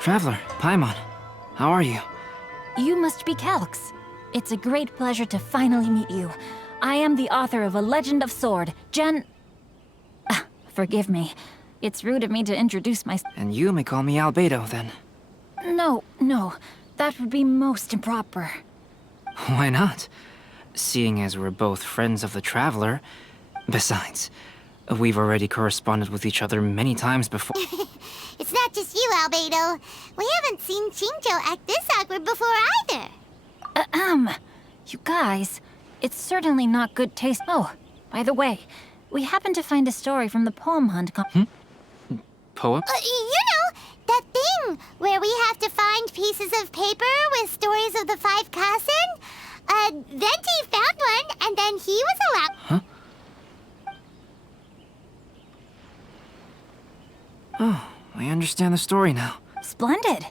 Traveler, Paimon, how are you? You must be Calx. It's a great pleasure to finally meet you. I am the author of A Legend of Sword, Forgive me. It's rude of me to introduce myself. And you may call me Albedo, then. No, that would be most improper. Why not? Seeing as we're both friends of the Traveler. Besides, we've already corresponded with each other many times before. It's not just you, Albedo. We haven't seen Shinjo act this awkward before either. You guys, it's certainly not good taste. Oh, by the way, we happened to find a story from the poem hunt Poem? That thing where we have to find pieces of paper with stories of the five Kassen. Venti found one, and then he was allowed. Huh? Oh, I understand the story now. Splendid.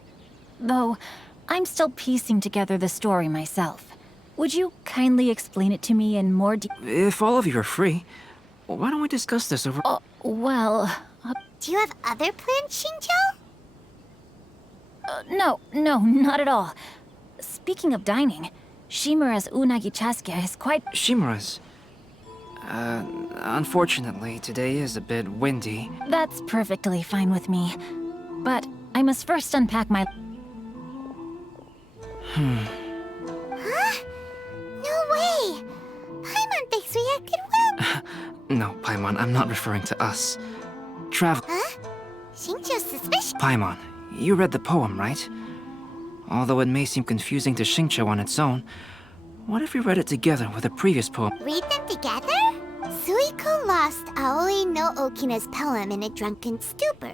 Though, I'm still piecing together the story myself. Would you kindly explain it to me in more detail? If all of you are free, why don't we discuss this over... Do you have other plans, Shinjo? No, not at all. Speaking of dining, Shimura's unagi chasuke is quite... Shimura's. Unfortunately, today is a bit windy. That's perfectly fine with me. But I must first unpack my... Huh? No way! Paimon thinks we acted well. No, Paimon, I'm not referring to us. Huh? Shinjo's suspicious. Paimon, you read the poem, right? Although it may seem confusing to Shincho on its own, what if we read it together with a previous poem? Read them together? Suiko lost Aoi no Okina's poem in a drunken stupor.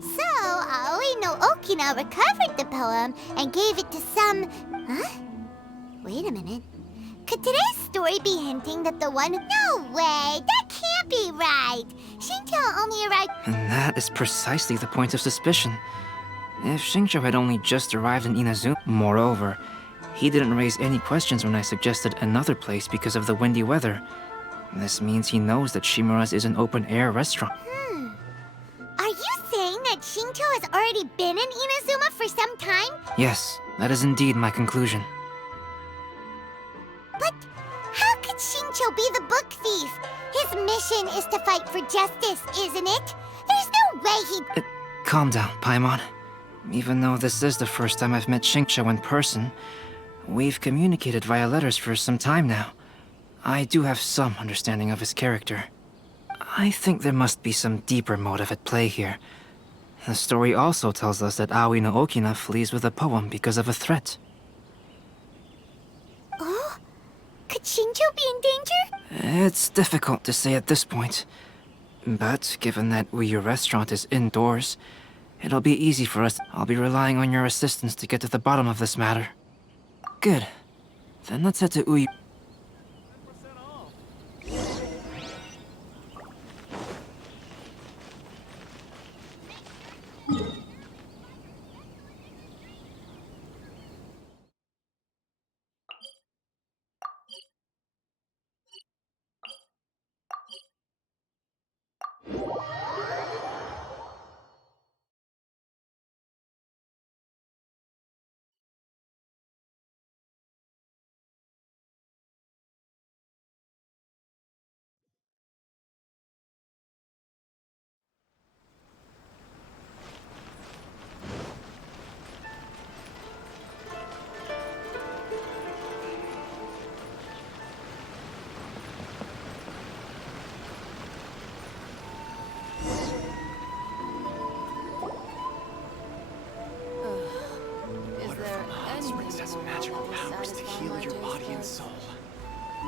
So, Aoi no Okina recovered the poem and gave it to some... Huh? Wait a minute. Could today's story be hinting that the one... No way! That can't be right! Shinjo only arrived... And that is precisely the point of suspicion. If Shincho had only just arrived in Inazuma... Moreover, he didn't raise any questions when I suggested another place because of the windy weather. This means he knows that Shimura's is an open-air restaurant. Are you saying that Shinjo has already been in Inazuma for some time? Yes, that is indeed my conclusion. But how could Shinjo be the book thief? His mission is to fight for justice, isn't it? There's no way he... Calm down, Paimon. Even though this is the first time I've met Shincho in person, we've communicated via letters for some time now. I do have some understanding of his character. I think there must be some deeper motive at play here. The story also tells us that Aoi no Okina flees with a poem because of a threat. Oh? Could Shinjo be in danger? It's difficult to say at this point. But given that Uyu Restaurant is indoors, it'll be easy for us. I'll be relying on your assistance to get to the bottom of this matter. Good. Then let's head to Uyu.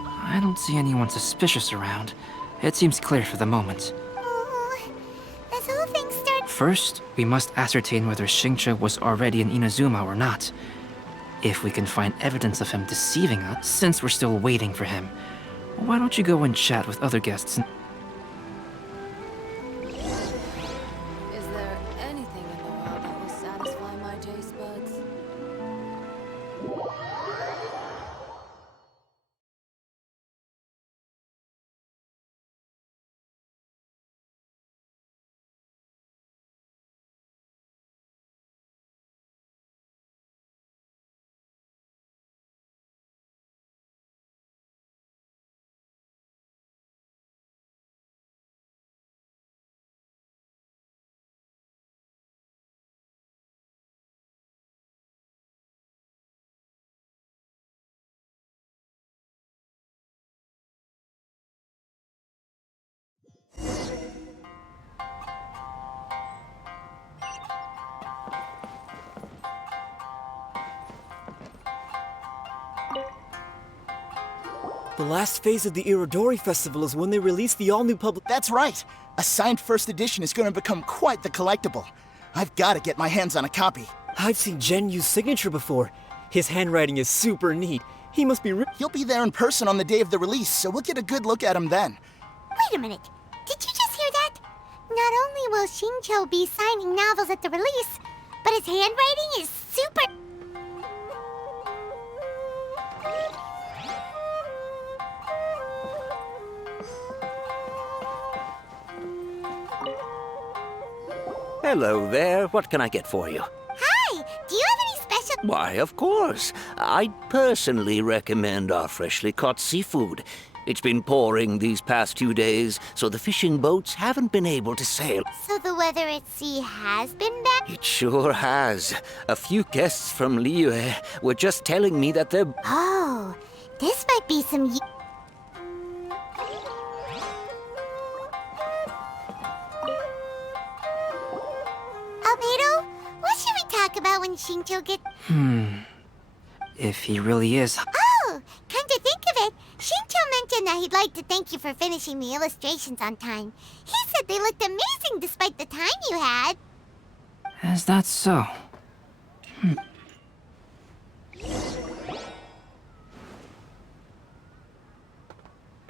I don't see anyone suspicious around. It seems clear for the moment. Oh, this whole thing started... First, we must ascertain whether Shincho was already in Inazuma or not. If we can find evidence of him deceiving us, since we're still waiting for him, why don't you go and chat with other guests and... The last phase of the Irodori Festival is when they release the all-new public... That's right! A signed first edition is going to become quite the collectible. I've got to get my hands on a copy. I've seen Genyu's signature before. His handwriting is super neat. He must be He'll be there in person on the day of the release, so we'll get a good look at him then. Wait a minute. Did you just hear that? Not only will Shincho be signing novels at the release, but his handwriting is super... Hello there. What can I get for you? Hi! Do you have any special... Why, of course. I'd personally recommend our freshly caught seafood. It's been pouring these past 2 days, so the fishing boats haven't been able to sail. So the weather at sea has been bad? It sure has. A few guests from Liyue were just telling me that they're... Oh, this might be some... Albedo, what should we talk about when Shincho gets... If he really is... Oh, come to think of it, Shincho mentioned that he'd like to thank you for finishing the illustrations on time. He said they looked amazing despite the time you had. Is that so?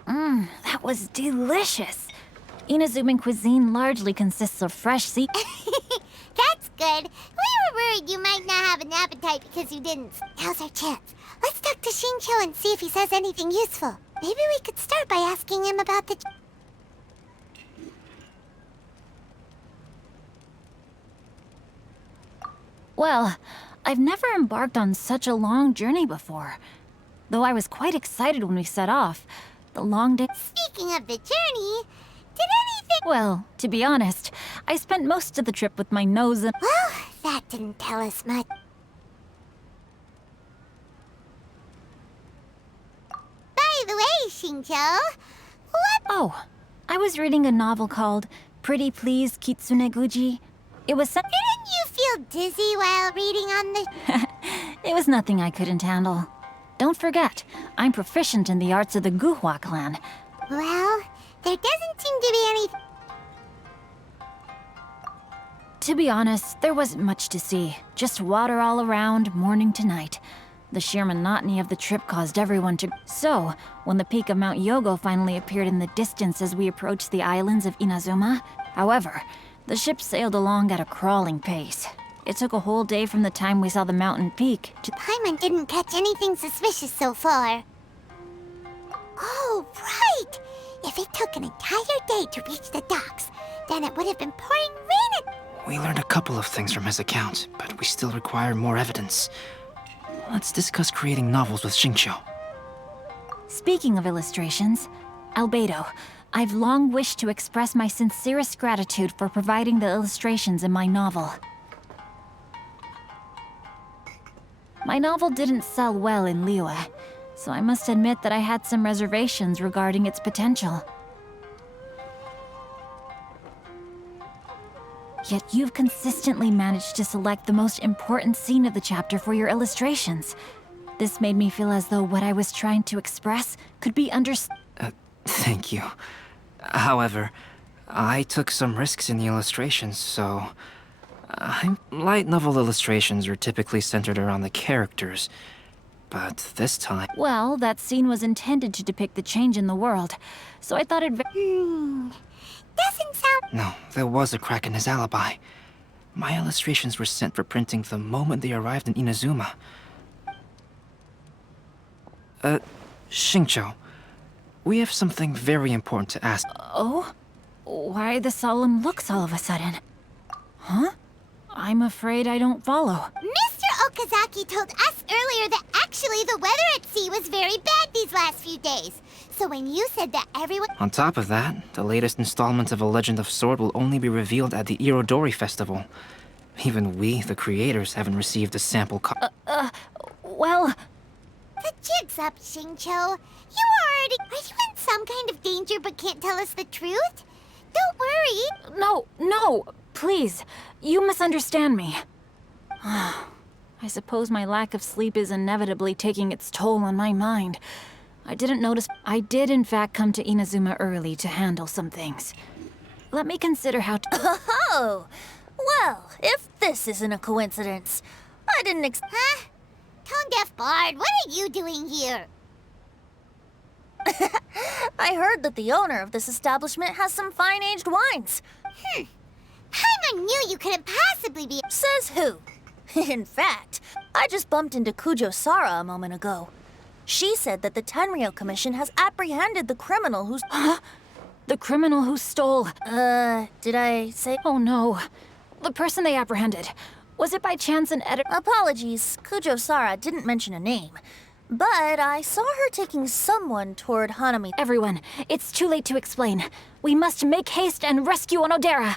That was delicious. Inazuman cuisine largely consists of fresh sea... That's good. We were worried you might not have an appetite because you didn't. Now's our chance. Let's talk to Shincho and see if he says anything useful. Maybe we could start by asking him about the... Well, I've never embarked on such a long journey before. Though I was quite excited when we set off. The long day... Speaking of the journey, did anything... Well, to be honest, I spent most of the trip with my nose in... Well, that didn't tell us much. By the way, Shincho, what... Oh, I was reading a novel called Pretty Please Kitsune Guji. It was Didn't you feel dizzy while reading on the... It was nothing I couldn't handle. Don't forget, I'm proficient in the arts of the Guhua clan. Well, there doesn't seem to be any... To be honest, there wasn't much to see. Just water all around, morning to night. The sheer monotony of the trip caused everyone to... So, when the peak of Mount Yogo finally appeared in the distance as we approached the islands of Inazuma, however, the ship sailed along at a crawling pace. It took a whole day from the time we saw the mountain peak to... Paimon didn't catch anything suspicious so far. Oh, right! If it took an entire day to reach the docks, then it would have been pouring rain at... We learned a couple of things from his account, but we still require more evidence. Let's discuss creating novels with Shincho. Speaking of illustrations, Albedo, I've long wished to express my sincerest gratitude for providing the illustrations in my novel. My novel didn't sell well in Liyue, so I must admit that I had some reservations regarding its potential. Yet you've consistently managed to select the most important scene of the chapter for your illustrations. This made me feel as though what I was trying to express could be understood. Thank you. However, I took some risks in the illustrations, so... light novel illustrations are typically centered around the characters, but this time... Well, that scene was intended to depict the change in the world, so I thought it... Doesn't sound... No, there was a crack in his alibi. My illustrations were sent for printing the moment they arrived in Inazuma. Shincho, we have something very important to ask. Oh? Why the solemn looks all of a sudden? Huh? I'm afraid I don't follow. Mr. Okazaki told us earlier that actually the weather at sea was very bad these last few days. So when you said that everyone... On top of that, the latest installment of A Legend of Sword will only be revealed at the Irodori Festival. Even we, the creators, haven't received a sample Well... The jig's up, Shincho. You already... Are you in some kind of danger but can't tell us the truth? Don't worry. No, please. You misunderstand me. I suppose my lack of sleep is inevitably taking its toll on my mind. I didn't notice. I did, in fact, come to Inazuma early to handle some things. Let me consider how to. Oh, well, if this isn't a coincidence, I didn't Huh? Tone-deaf bard, what are you doing here? I heard that the owner of this establishment has some fine-aged wines. Paimon knew you couldn't possibly be. Says who? In fact, I just bumped into Kujo Sara a moment ago. She said that the Tenryou Commission has apprehended the criminal who's... The criminal who stole. Did I say... Oh no. The person they apprehended. Was it by chance an editor? Apologies, Kujo Sara didn't mention a name. But I saw her taking someone toward Hanami. Everyone, it's too late to explain. We must make haste and rescue Onodera.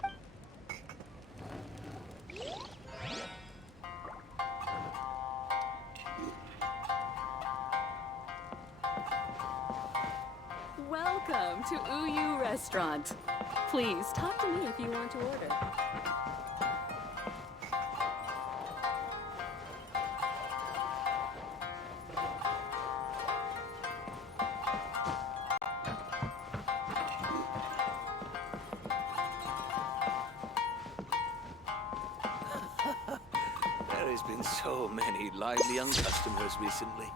Welcome to Uyu Restaurant. Please talk to me if you want to order. There has been so many lively young customers recently.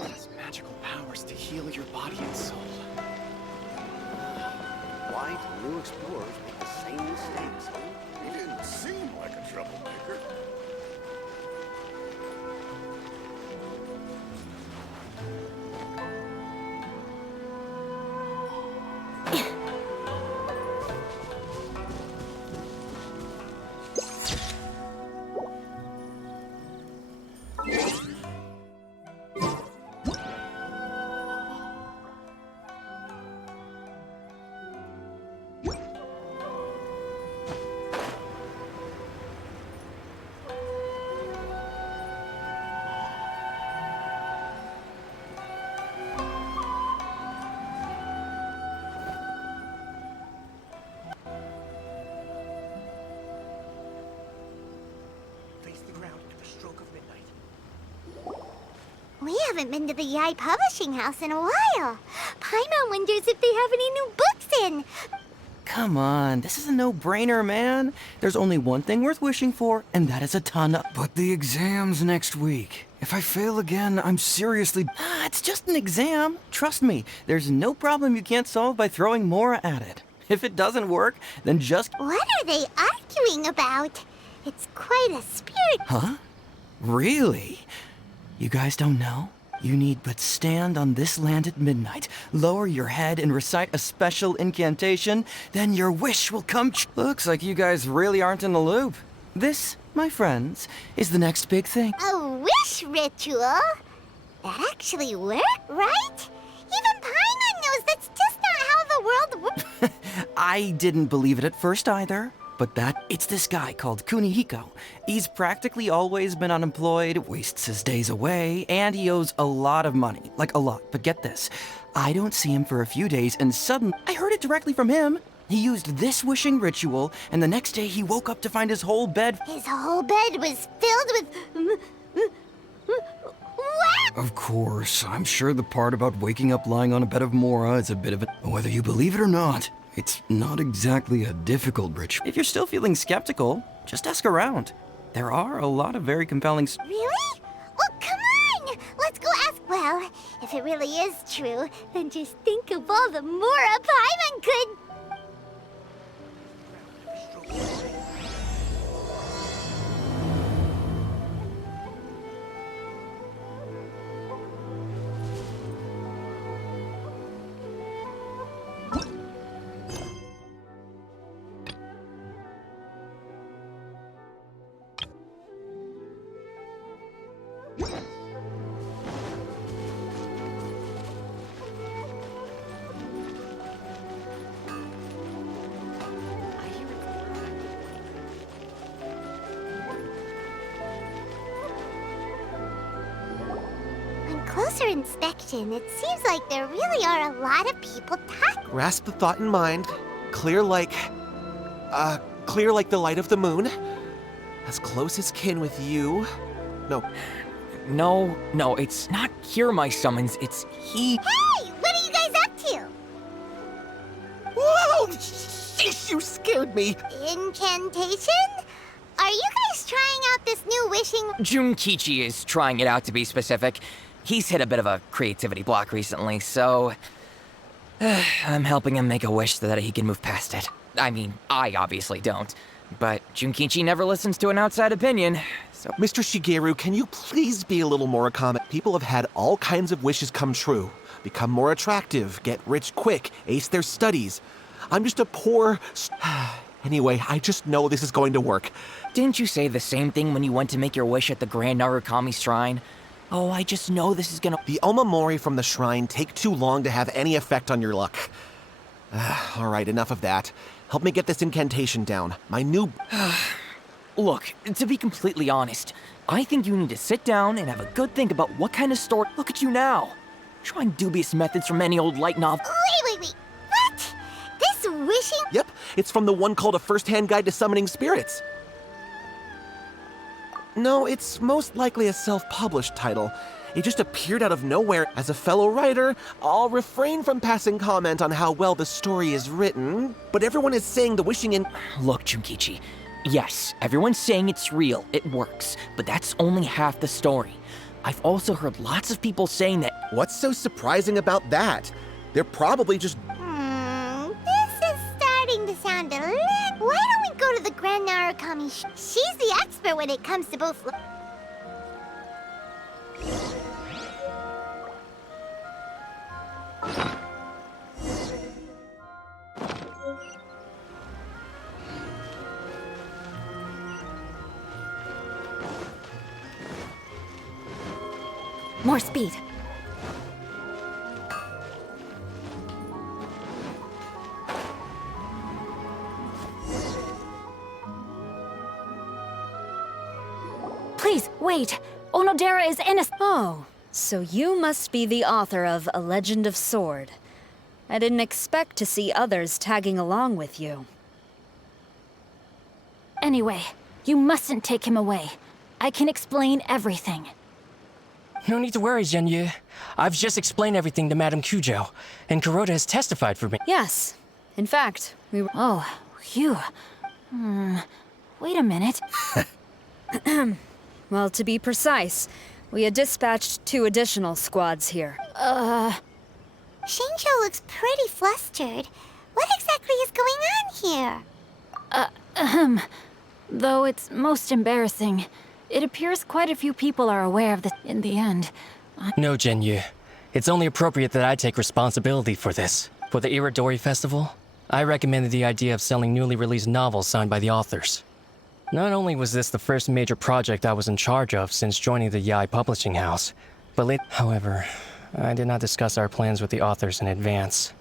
It has magical powers to heal your body and soul. Why do new explorers make the same mistakes? He didn't seem like a troublemaker. We haven't been to the Yai Publishing House in a while. Paimon wonders if they have any new books in. Come on, this is a no-brainer, man. There's only one thing worth wishing for, and that is a ton of... But the exam's next week. If I fail again, I'm seriously... It's just an exam. Trust me, there's no problem you can't solve by throwing more at it. If it doesn't work, then just... What are they arguing about? It's quite a spirit. Huh? Really? You guys don't know? You need but stand on this land at midnight, lower your head and recite a special incantation, then your wish will come true. Looks like you guys really aren't in the loop. This, my friends, is the next big thing. A wish ritual? That actually worked, right? Even Paimon knows that's just not how the world works. I didn't believe it at first either. But it's this guy called Kunihiko. He's practically always been unemployed, wastes his days away, and he owes a lot of money. Like a lot, but get this. I don't see him for a few days, and suddenly, I heard it directly from him. He used this wishing ritual, and the next day he woke up to find his whole bed... His whole bed was filled with... What? Of course, I'm sure the part about waking up lying on a bed of Mora is a bit of a... Whether you believe it or not, It's not exactly a difficult ritual. If you're still feeling skeptical, just ask around. There are a lot of very compelling Really? Well, come on! Let's go ask. Well, if it really is true, then just think of all the more a Paimon could. On closer inspection, it seems like there really are a lot of people talking. Grasp the thought in mind. Clear like the light of the moon. As close as kin with you. No, it's not hear my summons, it's he. Hey! What are you guys up to? Whoa! Sheesh, you scared me! Incantation? Are you guys trying out this new wishing? Junkichi is trying it out, to be specific. He's hit a bit of a creativity block recently, so I'm helping him make a wish so that he can move past it. I mean, I obviously don't, but Junkichi never listens to an outside opinion, so... Mr. Shigeru, can you please be a little more accommodating? People have had all kinds of wishes come true. Become more attractive, get rich quick, ace their studies. I'm just a poor... Anyway, I just know this is going to work. Didn't you say the same thing when you went to make your wish at the Grand Narukami Shrine? Oh, I just know this is gonna... The Omamori from the shrine take too long to have any effect on your luck. Alright, enough of that. Help me get this incantation down. My new... Look, to be completely honest, I think you need to sit down and have a good think about what kind of story... Look at you now! Trying dubious methods from any old light novel... Wait. What? This wishing... Yep, it's from the one called A First-Hand Guide to Summoning Spirits. No, it's most likely a self-published title. It just appeared out of nowhere. As a fellow writer, I'll refrain from passing comment on how well the story is written, but everyone is saying the wishing in... Look, Junkichi, yes, everyone's saying it's real, it works, but that's only half the story. I've also heard lots of people saying that... What's so surprising about that? They're probably just... This is starting to sound a little... Why don't we go to the Grand Narukami? She's the expert when it comes to both... More speed. Please, wait. Onodera is innocent. Oh, so you must be the author of A Legend of Sword. I didn't expect to see others tagging along with you. Anyway, you mustn't take him away. I can explain everything. No need to worry, Genyu. I've just explained everything to Madame Kujo, and Kuroda has testified for me. Yes. In fact, we were... Oh, phew. Wait a minute. Well, to be precise, we had dispatched 2 additional squads here. Xingqiu looks pretty flustered. What exactly is going on here? Though it's most embarrassing, it appears quite a few people are aware of this in the end. No, Genyu. It's only appropriate that I take responsibility for this. For the Iridori Festival, I recommended the idea of selling newly released novels signed by the authors. Not only was this the first major project I was in charge of since joining the Yae Publishing House, but however, I did not discuss our plans with the authors in advance.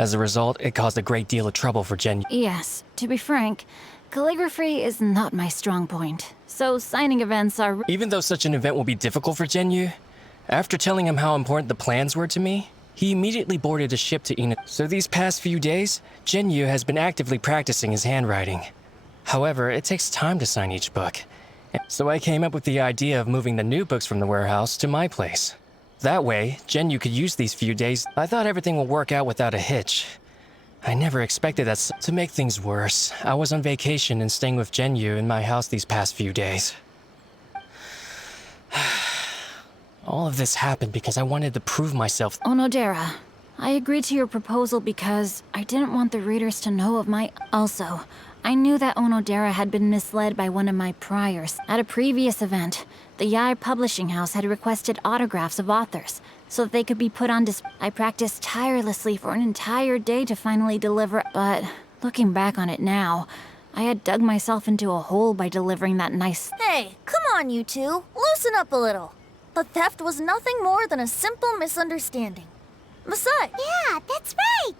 As a result, it caused a great deal of trouble for Genyu. Yes, to be frank, calligraphy is not my strong point, so signing events are... Even though such an event will be difficult for Genyu, after telling him how important the plans were to me, he immediately boarded a ship to Ina. So these past few days, Genyu has been actively practicing his handwriting. However, it takes time to sign each book. So I came up with the idea of moving the new books from the warehouse to my place. That way, Genyu could use these few days. I thought everything will work out without a hitch. I never expected that to make things worse. I was on vacation and staying with Genyu in my house these past few days. All of this happened because I wanted to prove myself. Onodera, I agreed to your proposal because I didn't want the readers to know of my... Also, I knew that Onodera had been misled by one of my priors. At a previous event, the Yae Publishing House had requested autographs of authors so that they could be put on display. I practiced tirelessly for an entire day to finally deliver, but looking back on it now, I had dug myself into a hole by delivering that nice... Hey, come on, you two. Loosen up a little. The theft was nothing more than a simple misunderstanding. Besides... Yeah, that's right.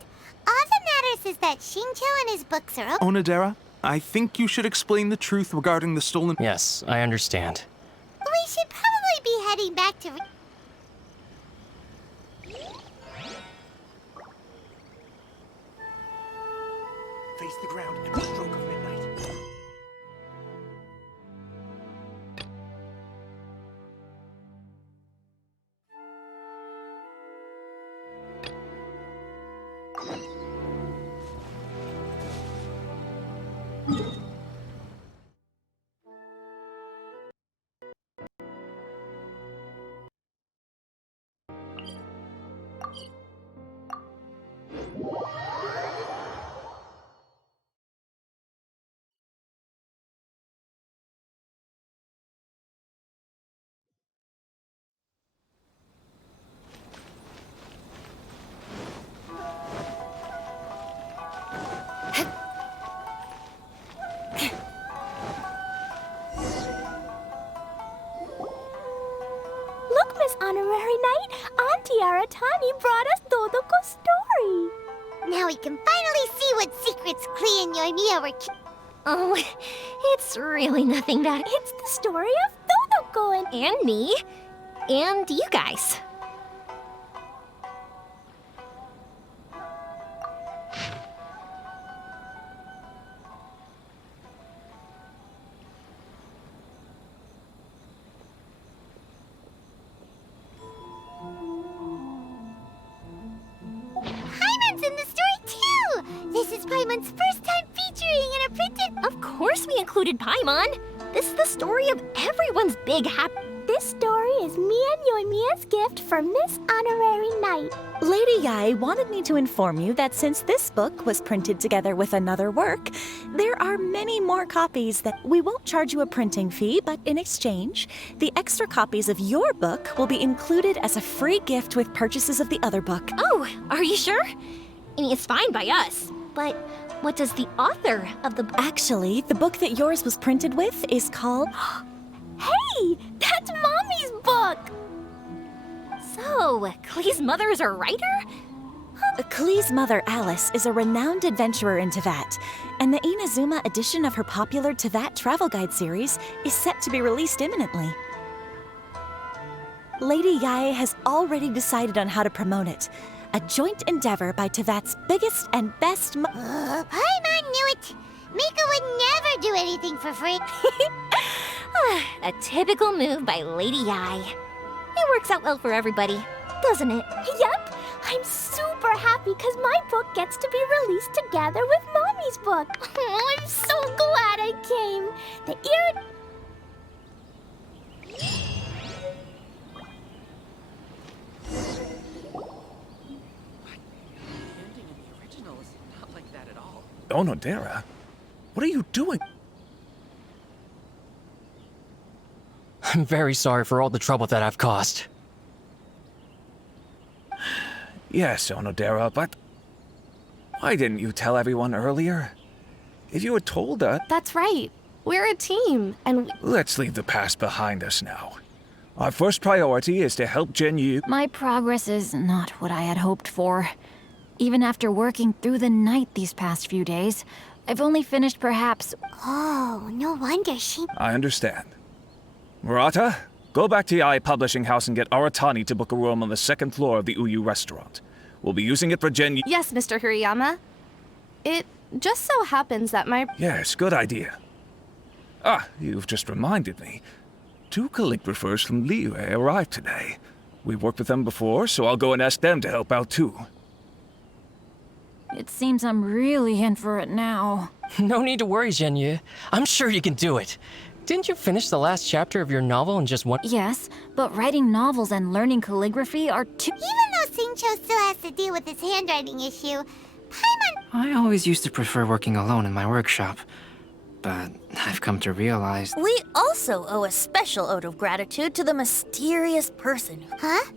All that matters is that Xingqiu and his books are... Onodera, I think you should explain the truth regarding the stolen... Yes, I understand. We should probably be heading back to... Face the ground at the stroke of midnight. Look, Miss Honorary Knight, Auntie Aratani brought us Dodoko's story. Now we can finally see what secrets Klee and Yoimiya were Oh, it's really nothing that... It's the story of Dodoko and me. And you guys. Paimon's in the story too! This is Paimon's first time featuring in a printed... Of course we included Paimon. This is the story of everyone's big This story is me and Yoimiya's gift for Miss Honorary Knight. Lady Yae wanted me to inform you that since this book was printed together with another work, there are many more copies that we won't charge you a printing fee, but in exchange, the extra copies of your book will be included as a free gift with purchases of the other book. Oh, are you sure? I mean, it's fine by us, but what does the author of the book... Actually, the book that yours was printed with is called... Hey, that's Mommy's book! So, Klee's mother is a writer? Klee's mother, Alice, is a renowned adventurer in Teyvat, and the Inazuma edition of her popular Teyvat travel guide series is set to be released imminently. Lady Yae has already decided on how to promote it, a joint endeavor by Teyvat's biggest and best Paimon knew it! Mika would never do anything for free. A typical move by Lady Yae. It works out well for everybody, doesn't it? Yep! I'm super happy because my book gets to be released together with Mommy's book. Oh, I'm so glad I came. The Onodera, what are you doing? I'm very sorry for all the trouble that I've caused. Yes, Onodera, but why didn't you tell everyone earlier? If you had told us... That's right. We're a team, and Let's leave the past behind us now. Our first priority is to help Genyu... My progress is not what I had hoped for. Even after working through the night these past few days, I've only finished perhaps... Oh, no wonder she... I understand. Murata, go back to Yae Publishing House and get Aratani to book a room on the second floor of the Uyu restaurant. We'll be using it for Genyu... yes, Mr. Hirayama. It just so happens that my... Yes, good idea. Ah, you've just reminded me. 2 calligraphers from Liyue arrived today. We've worked with them before, so I'll go and ask them to help out too. It seems I'm really in for it now. No need to worry, Zhenyu. I'm sure you can do it. Didn't you finish the last chapter of your novel in just one— Yes, but writing novels and learning calligraphy are two— Even though Xingqiu still has to deal with his handwriting issue, Paimon... I always used to prefer working alone in my workshop, but I've come to realize— We also owe a special ode of gratitude to the mysterious person. Huh?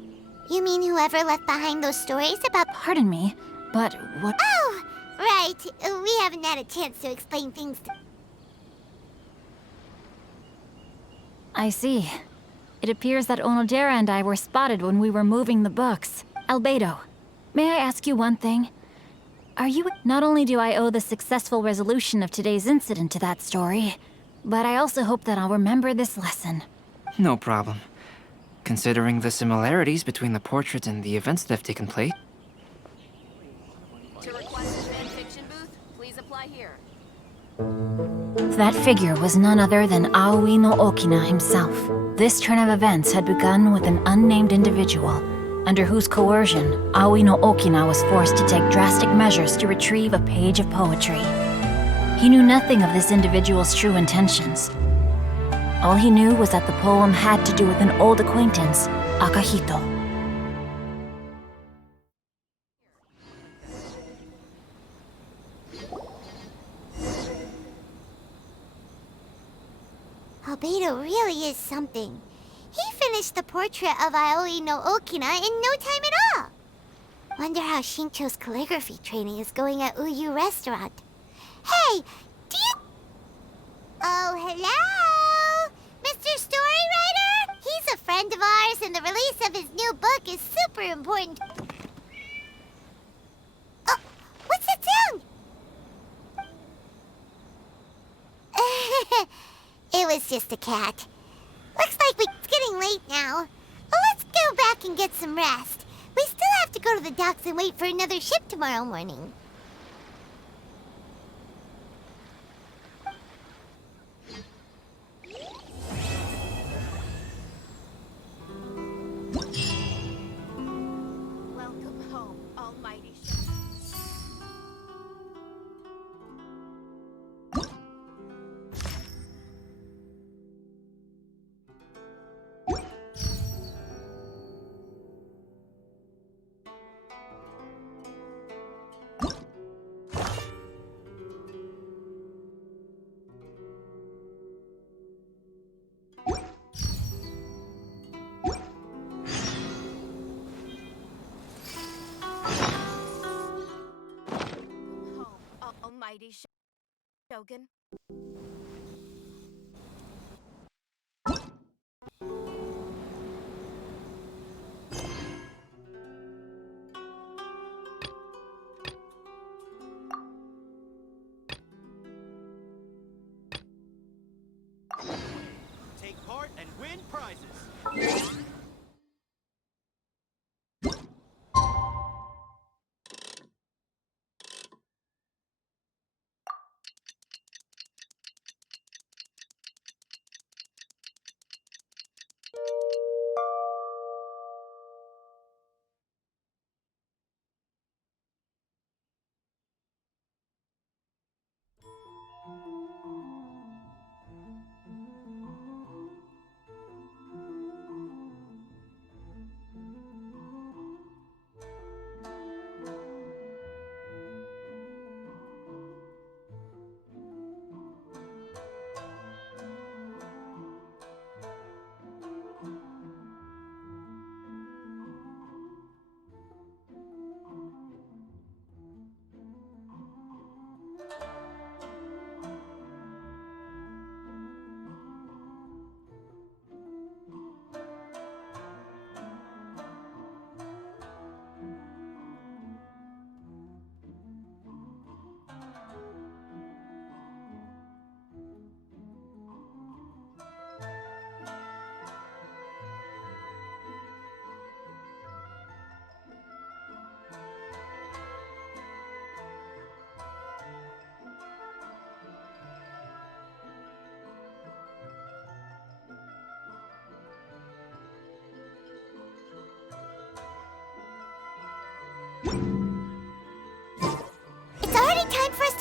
You mean whoever left behind those stories about... Pardon me, but what— Oh, right. We haven't had a chance to explain things to... I see. It appears that Onodera and I were spotted when we were moving the books. Albedo, may I ask you one thing? Are you— Not only do I owe the successful resolution of today's incident to that story, but I also hope that I'll remember this lesson. No problem. Considering the similarities between the portraits and the events that have taken place. To request a fanfiction booth, please apply here. That figure was none other than Aoi no Okina himself. This turn of events had begun with an unnamed individual, under whose coercion, Aoi no Okina was forced to take drastic measures to retrieve a page of poetry. He knew nothing of this individual's true intentions. All he knew was that the poem had to do with an old acquaintance, Akahito. Albedo really is something. He finished the portrait of Aoi no Okina in no time at all. Wonder how Xingqiu's calligraphy training is going at Uyu Restaurant. Hey, do you... Oh, hello? Mr. Storywriter? He's a friend of ours and the release of his new book is super important. Oh, what's that sound? It was just a cat. Looks like it's getting late now. Well, let's go back and get some rest. We still have to go to the docks and wait for another ship tomorrow morning. Welcome home, almighty Almighty Shogun. Take part and win prizes.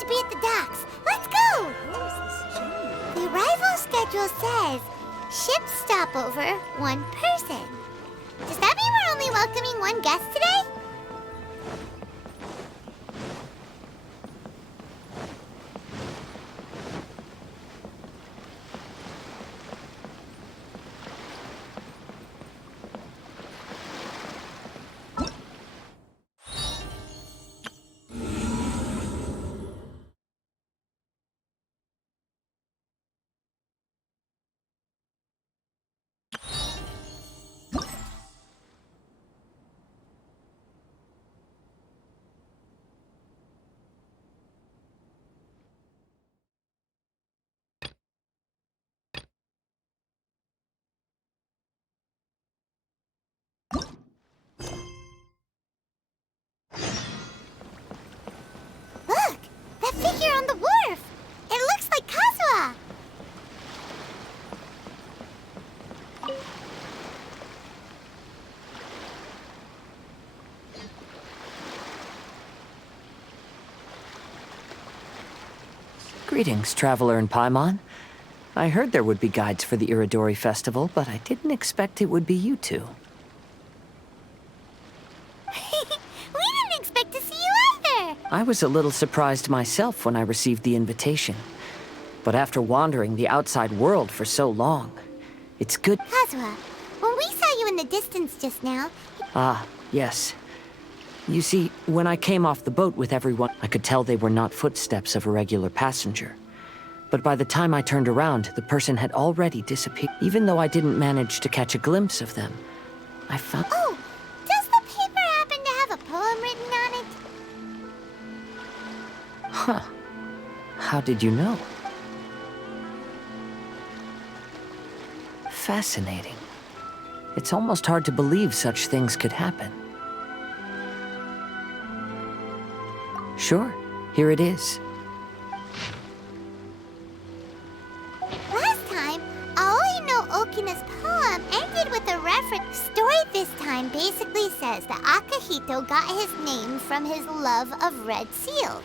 be at the docks. Let's go! The arrival schedule says ship stopover, 1 person. Does that mean we're only welcoming 1 guest today? Look! That figure on the wharf! It looks like Kazuha! Greetings, traveler in Paimon. I heard there would be guides for the Iridori Festival, but I didn't expect it would be you two. We didn't expect to see you either! I was a little surprised myself when I received the invitation. But after wandering the outside world for so long, it's good. Kazuha, when we saw you in the distance just now... Ah, yes. You see, when I came off the boat with everyone, I could tell they were not footsteps of a regular passenger. But by the time I turned around, the person had already disappeared. Even though I didn't manage to catch a glimpse of them, I found... Oh, does the paper happen to have a poem written on it? Huh. How did you know? Fascinating. It's almost hard to believe such things could happen. Sure, here it is. Last time, Aoi no Okina's poem ended with a reference. Story this time basically says that Akihito got his name from his love of red seals.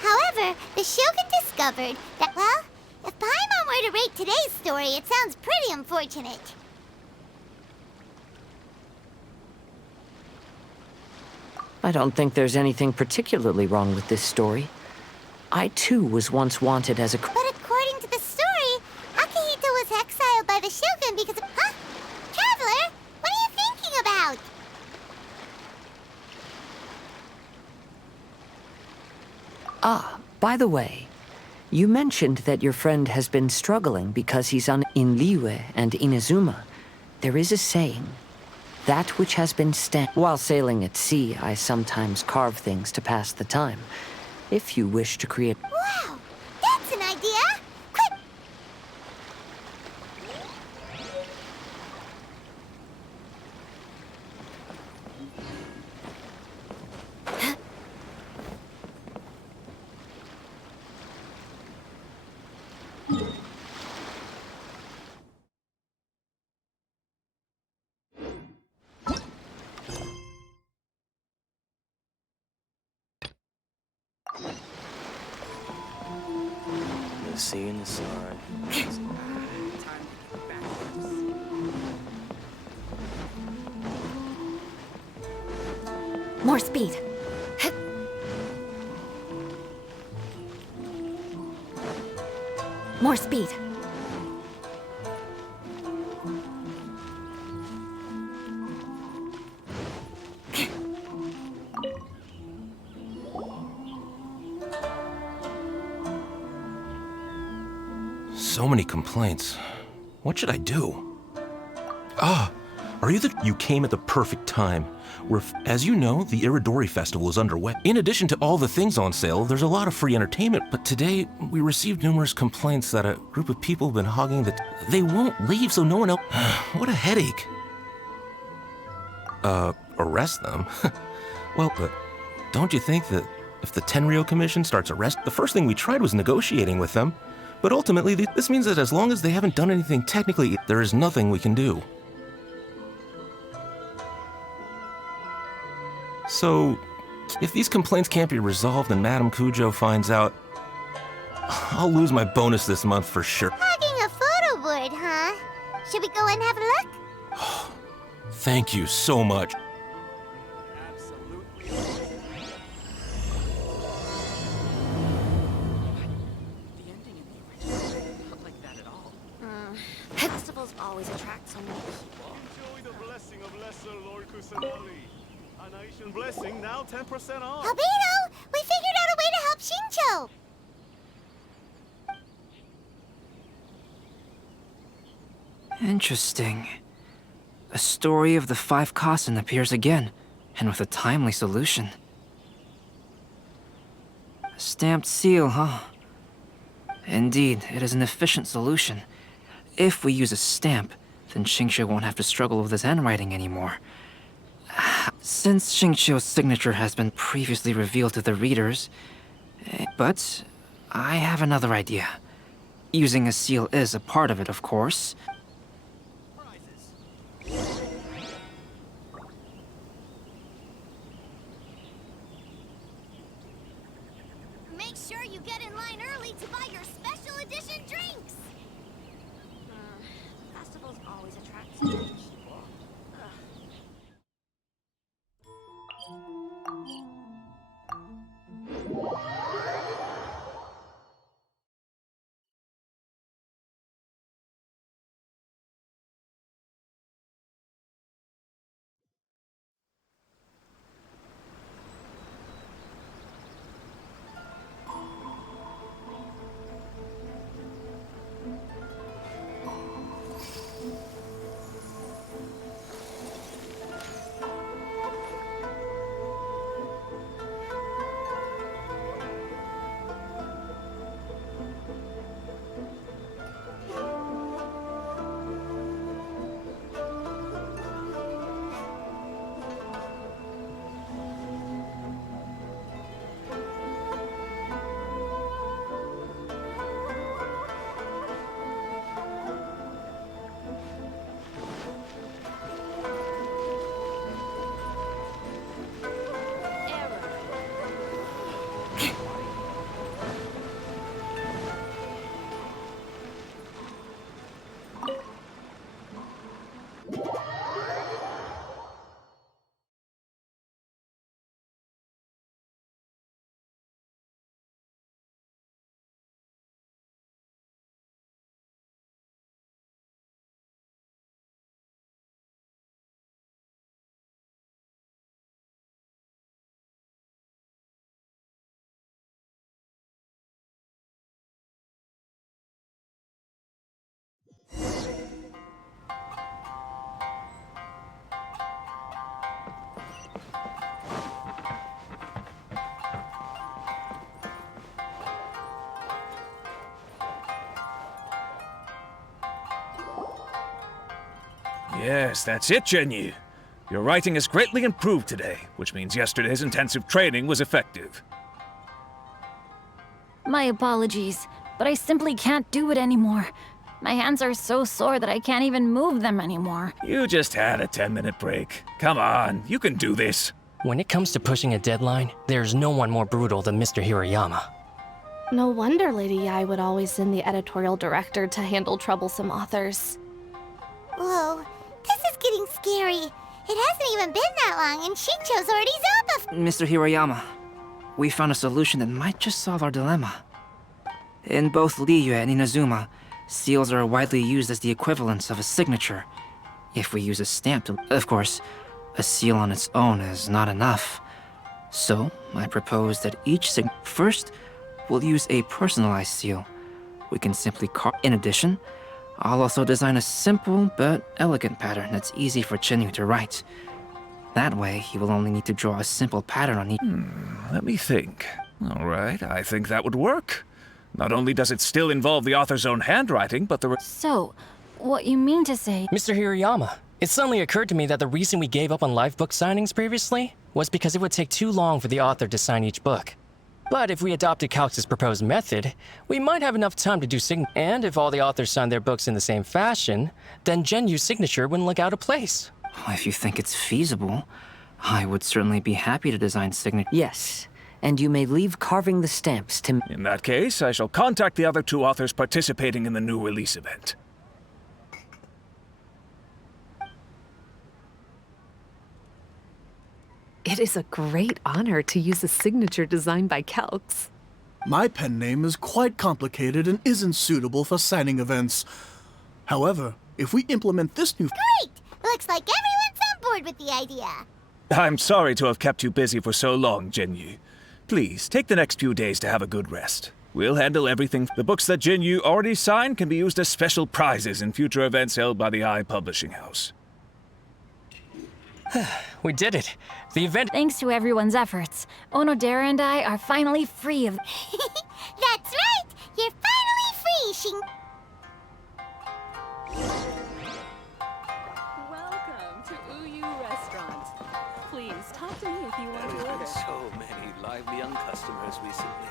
However, the Shogun discovered that, well, if Paimon were to rate today's story, it sounds pretty unfortunate. I don't think there's anything particularly wrong with this story. I too was once wanted as a... But according to the story, Akihito was exiled by the Shogun because of... Huh? Traveler, what are you thinking about? Ah, by the way, you mentioned that your friend has been struggling because he's in Liyue and Inazuma. There is a saying, that which has been While sailing at sea, I sometimes carve things to pass the time. If you wish to create... Wow, that's an idea! Quick! The sea and the sun. More speed. More speed. So many complaints. What should I do? Ah, are you You came at the perfect time. As you know, the Iridori Festival is underway. In addition to all the things on sale, there's a lot of free entertainment. But today, we received numerous complaints that a group of people have been hogging the... They won't leave, so no one else... What a headache. Arrest them? Well, but don't you think that if the Tenryou Commission starts the first thing we tried was negotiating with them. But ultimately, this means that as long as they haven't done anything technically, there is nothing we can do. So, if these complaints can't be resolved and Madame Kujo finds out, I'll lose my bonus this month for sure. Hogging a photo board, huh? Should we go and have a look? Thank you so much. Festivals always attract so many people. Enjoy the blessing of Lesser Lord Kusanali. A nation blessing now 10% off. Albedo, we figured out a way to help Shincho. Interesting. A story of the 5 Kasen appears again, and with a timely solution. A stamped seal, huh? Indeed, it is an efficient solution. If we use a stamp, then Xingqiu won't have to struggle with his handwriting anymore. Since Xingqiu's signature has been previously revealed to the readers, but I have another idea. Using a seal is a part of it, of course. Make sure you get in line early to buy your special edition drinks. Festivals always attract so many people. Yes, that's it, Zhenyu. Your writing has greatly improved today, which means yesterday's intensive training was effective. My apologies, but I simply can't do it anymore. My hands are so sore that I can't even move them anymore. You just had a 10-minute break. Come on, you can do this. When it comes to pushing a deadline, there's no one more brutal than Mr. Hirayama. No wonder Lady Yai would always send the editorial director to handle troublesome authors. Whoa, this is getting scary. It hasn't even been that long and Shincho's already Zappa. Mr. Hirayama, we found a solution that might just solve our dilemma. In both Liyue and Inazuma, seals are widely used as the equivalents of a signature. If we use a stamp to... Of course, a seal on its own is not enough. So, I propose that each First, we'll use a personalized seal. We can simply carve... In addition, I'll also design a simple but elegant pattern that's easy for Chenyu to write. That way, he will only need to draw a simple pattern on each... Let me think. All right, I think that would work. Not only does it still involve the author's own handwriting, but the... So, what you mean to say... Mr. Hirayama, it suddenly occurred to me that the reason we gave up on live book signings previously was because it would take too long for the author to sign each book. But if we adopted Calx's proposed method, we might have enough time to do And if all the authors signed their books in the same fashion, then Genyu's signature wouldn't look out of place. If you think it's feasible, I would certainly be happy to design signature... Yes, and you may leave carving the stamps to... In that case, I shall contact the other two authors participating in the new release event. It is a great honor to use a signature designed by Calx. My pen name is quite complicated and isn't suitable for signing events. However, if we implement this new... Great! Looks like everyone's on board with the idea. I'm sorry to have kept you busy for so long, Jinyu. Please, take the next few days to have a good rest. We'll handle everything. The books that Jinyu already signed can be used as special prizes in future events held by the Publishing House. We did it. The event... Thanks to everyone's efforts, Onodera and I are finally free of... That's right! You're finally free, Shing... Welcome to Uyu Restaurant. Please talk to me if you want to order. So many lively young customers recently.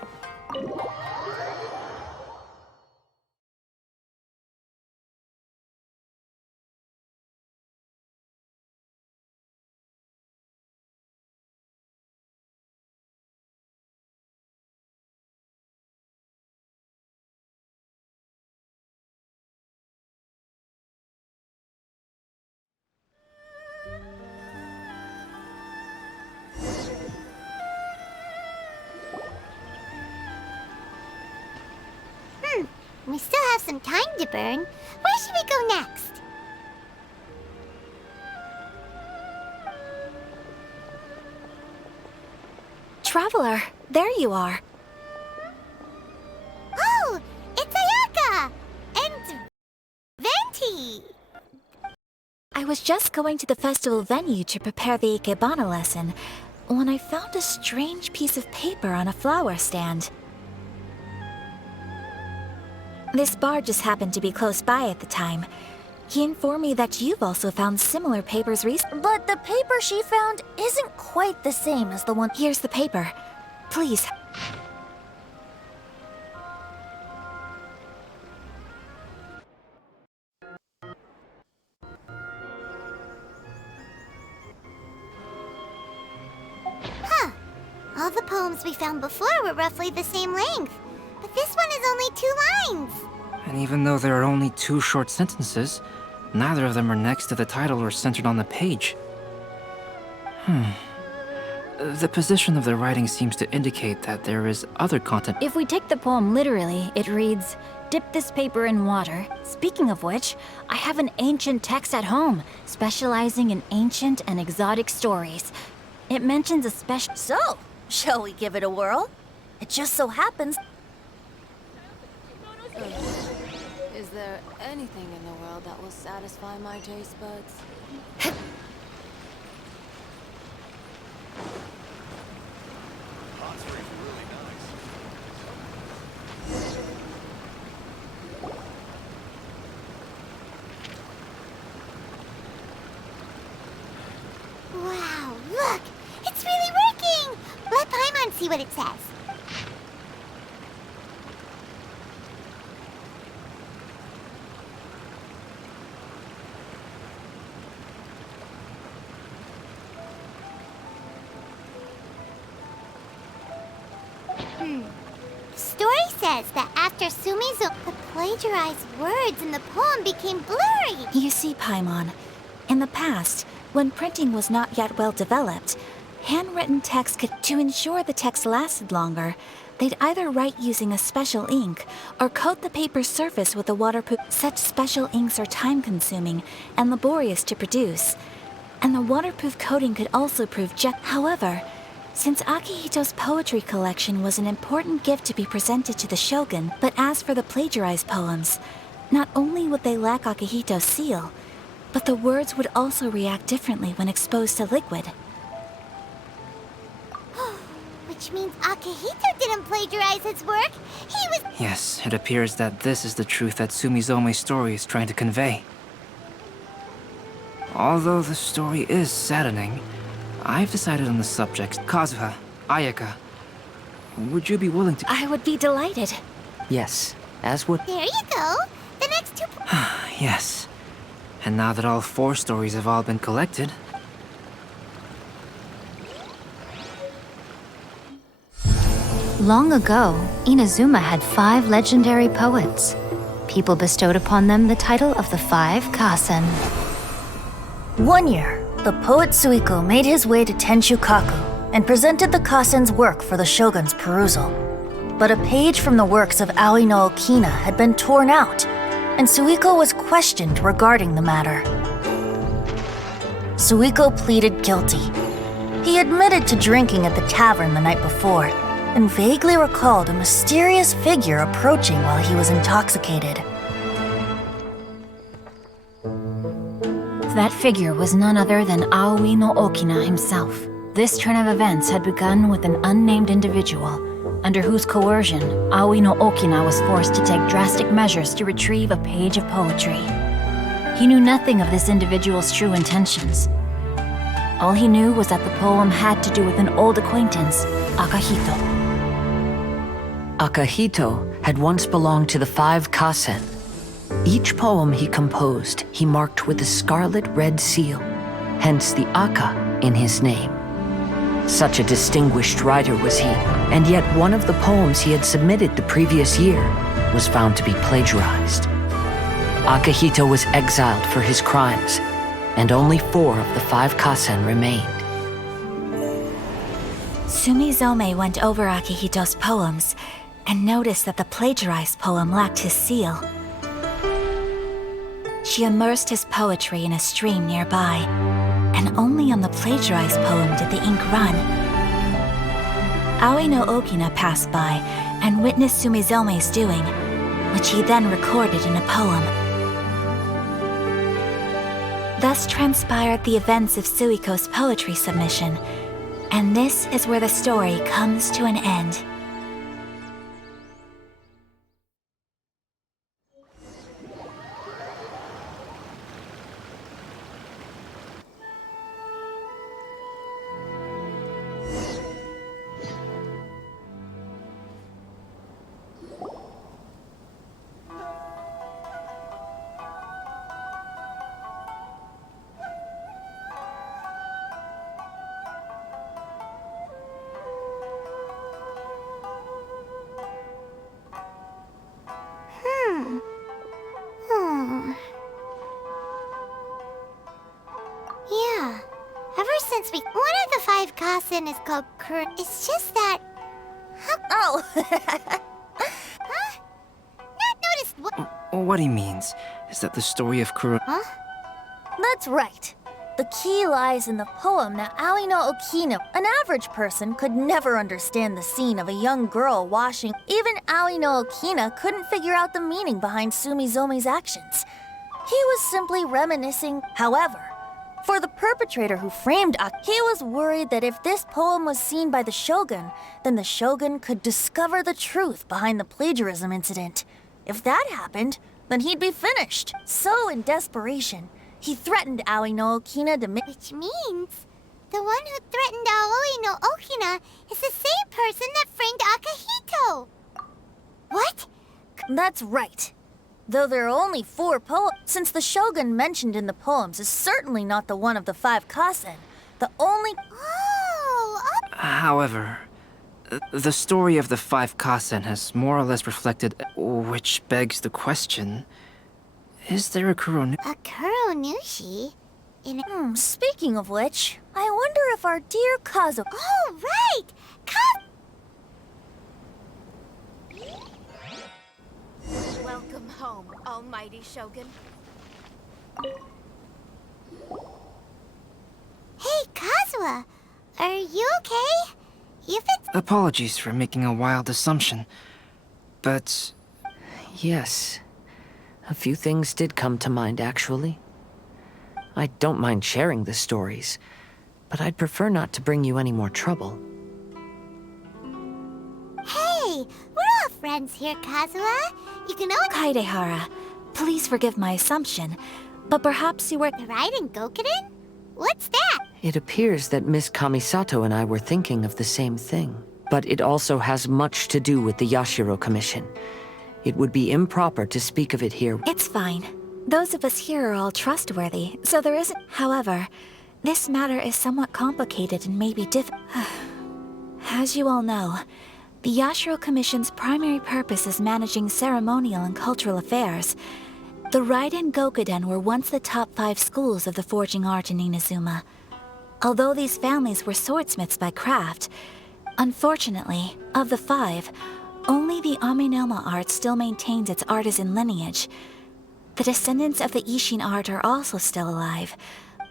We still have some time to burn. Where should we go next? Traveler, there you are. Oh, it's Ayaka! And... Venti! I was just going to the festival venue to prepare the Ikebana lesson when I found a strange piece of paper on a flower stand. This bard just happened to be close by at the time. He informed me that you've also found similar papers recently. But the paper she found isn't quite the same as the one... Here's the paper. Please. Huh. All the poems we found before were roughly the same length. But this one is only 2 lines. And even though there are only 2 short sentences, neither of them are next to the title or centered on the page. The position of the writing seems to indicate that there is other content. If we take the poem literally, it reads, "Dip this paper in water." Speaking of which, I have an ancient text at home, specializing in ancient and exotic stories. It mentions a special... So, shall we give it a whirl? It just so happens... Is there anything in the world that will satisfy my taste buds? Wow, look! It's really working! Let Paimon see what it says. The story says that after Sumizo, the plagiarized words in the poem became blurry. You see, Paimon, in the past, when printing was not yet well developed, handwritten text could... To ensure the text lasted longer, they'd either write using a special ink or coat the paper's surface with a waterproof... Such special inks are time-consuming and laborious to produce, and the waterproof coating could also prove However, since Akihito's poetry collection was an important gift to be presented to the shogun, but as for the plagiarized poems, not only would they lack Akihito's seal, but the words would also react differently when exposed to liquid. Which means Akihito didn't plagiarize his work. He was... Yes, it appears that this is the truth that Sumizome's story is trying to convey. Although the story is saddening, I've decided on the subject. Kazuha, Ayaka, would you be willing to... I would be delighted. Yes, as would... There you go. The next 2... Yes. And now that all 4 stories have all been collected... Long ago, Inazuma had 5 legendary poets. People bestowed upon them the title of the 5 Kasen. One year, the poet Suiko made his way to Tenshukaku and presented the Kasen's work for the shogun's perusal. But a page from the works of Aoi no Okina had been torn out, and Suiko was questioned regarding the matter. Suiko pleaded guilty. He admitted to drinking at the tavern the night before, and vaguely recalled a mysterious figure approaching while he was intoxicated. That figure was none other than Aoi no Okina himself. This turn of events had begun with an unnamed individual, under whose coercion, Aoi no Okina was forced to take drastic measures to retrieve a page of poetry. He knew nothing of this individual's true intentions. All he knew was that the poem had to do with an old acquaintance, Akahito. Akahito had once belonged to the 5 Kasen. Each poem he composed, he marked with a scarlet red seal, hence the Aka in his name. Such a distinguished writer was he, and yet one of the poems he had submitted the previous year was found to be plagiarized. Akahito was exiled for his crimes, and only 4 of the 5 Kasen remained. Sumizome went over Akihito's poems and noticed that the plagiarized poem lacked his seal. She immersed his poetry in a stream nearby, and only on the plagiarized poem did the ink run. Aoi no Okina passed by and witnessed Sumizome's doing, which he then recorded in a poem. Thus transpired the events of Suiko's poetry submission, and this is where the story comes to an end. Yeah. Ever since one of the 5 Kasen is called it's just that... Oh! Huh? Not noticed what... What he means is that the story of Kuro... Huh? That's right. The key lies in the poem that Aoi no Okina. An average person could never understand the scene of a young girl washing. Even Aoi no Okina couldn't figure out the meaning behind Sumizome's actions. He was simply reminiscing. However, for the perpetrator who framed he was worried that if this poem was seen by the Shogun, then the Shogun could discover the truth behind the plagiarism incident. If that happened, then he'd be finished. So in desperation, he threatened Aoi no Okina to Which means the one who threatened Aoi no Okina is the same person that framed Akahito. What? That's right. Though there are only 4 poems, since the Shogun mentioned in the poems is certainly not the one of the 5 Kasen, the only... However, the story of the 5 Kasen has more or less reflected, which begs the question, is there a Kuronushi? A Kuronushi? Speaking of which, I wonder if our dear Kazu... Oh, right! Welcome home, almighty Shogun. Hey, Kazuha! Are you okay? You've been... Apologies for making a wild assumption, but... Yes. A few things did come to mind, actually. I don't mind sharing the stories, but I'd prefer not to bring you any more trouble. Hey! We're all friends here, Kazuha. You can always... Kaidehara, please forgive my assumption, but perhaps you were... Riding Gokuden? What's that? It appears that Miss Kamisato and I were thinking of the same thing, but it also has much to do with the Yashiro Commission. It would be improper to speak of it here. It's fine. Those of us here are all trustworthy, so there isn't... However, this matter is somewhat complicated and may be difficult. As you all know, The Yashiro Commission's primary purpose is managing ceremonial and cultural affairs. The Raiden Gokuden were once the top 5 schools of the forging art in Inazuma. Although these families were swordsmiths by craft, unfortunately, of the 5, only the Aminoma art still maintains its artisan lineage. The descendants of the Ishin art are also still alive.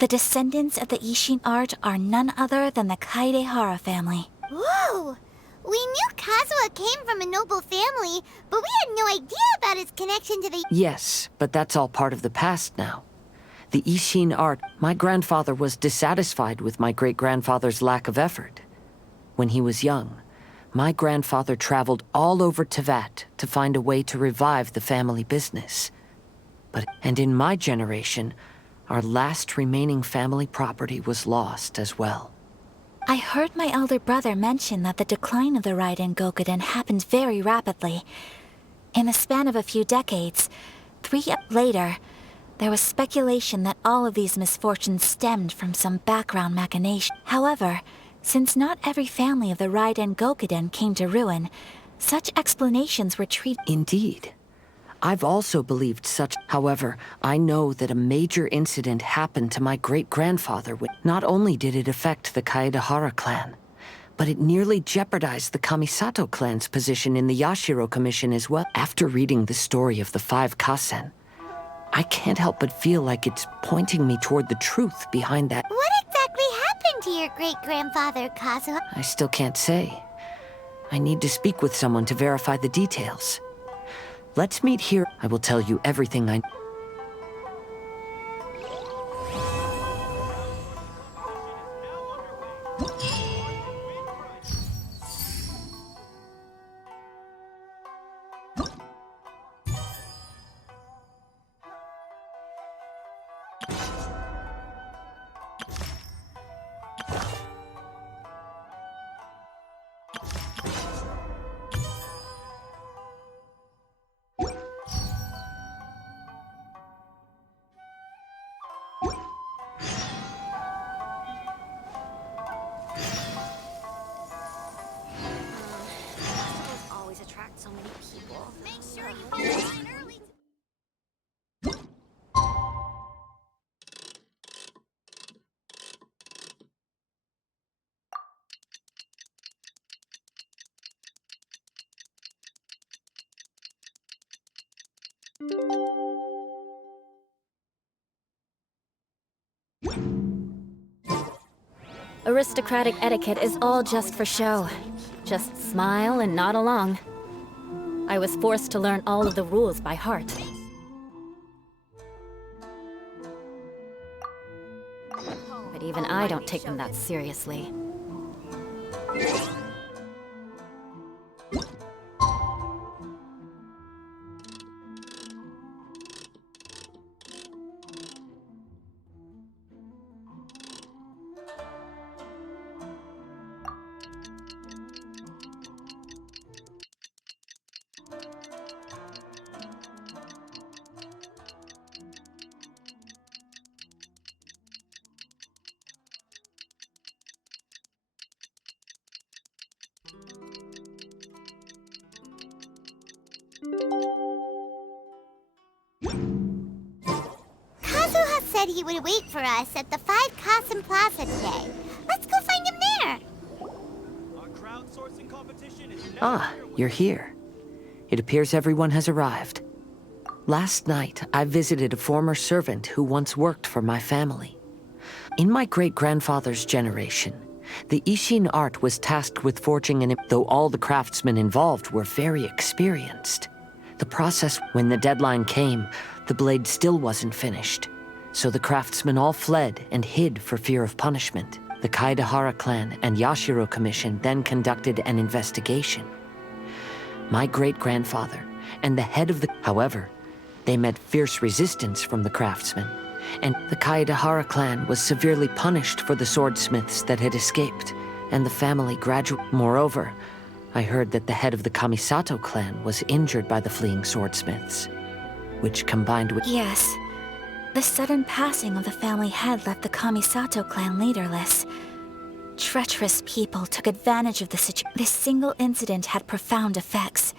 The descendants of the Ishin art are none other than the Kaidehara family. Whoa! We knew Kazuha came from a noble family, but we had no idea about his connection to the... Yes, but that's all part of the past now. The Ishin art, my grandfather was dissatisfied with my great-grandfather's lack of effort. When he was young, my grandfather traveled all over Teyvat to find a way to revive the family business. And in my generation, our last remaining family property was lost as well. I heard my elder brother mention that the decline of the Raiden Gokuden happened very rapidly. In the span of a few decades, 3 years later, there was speculation that all of these misfortunes stemmed from some background machination. However, since not every family of the Raiden Gokuden came to ruin, such explanations were treated... Indeed. I've also believed such. However, I know that a major incident happened to my great-grandfather. Not only did it affect the Kaedehara clan, but it nearly jeopardized the Kamisato clan's position in the Yashiro Commission as well. After reading the story of the 5 Kasen, I can't help but feel like it's pointing me toward the truth behind that. What exactly happened to your great-grandfather, Kazuha? I still can't say. I need to speak with someone to verify the details. Let's meet here. I will tell you everything I... Always attract so many people. Make sure you get in early. Aristocratic etiquette is all just for show. Just smile and nod along. I was forced to learn all of the rules by heart. But even I don't take them that seriously. Kazuha said he would wait for us at the 5 Kasen Plaza today. Let's go find him there. Our crowdsourcing competition is Ah, you're here. It appears everyone has arrived. Last night, I visited a former servant who once worked for my family. In my great-grandfather's generation, the Ishin art was tasked with forging though all the craftsmen involved were very experienced. The process, when the deadline came, the blade still wasn't finished. So the craftsmen all fled and hid for fear of punishment. The Kaedehara clan and Yashiro Commission then conducted an investigation. My great-grandfather and the head of the... However, they met fierce resistance from the craftsmen, and the Kaedehara clan was severely punished for the swordsmiths that had escaped, and the family gradually... Moreover, I heard that the head of the Kamisato clan was injured by the fleeing swordsmiths, which combined with... Yes. The sudden passing of the family head left the Kamisato clan leaderless. Treacherous people took advantage of the situation. This single incident had profound effects.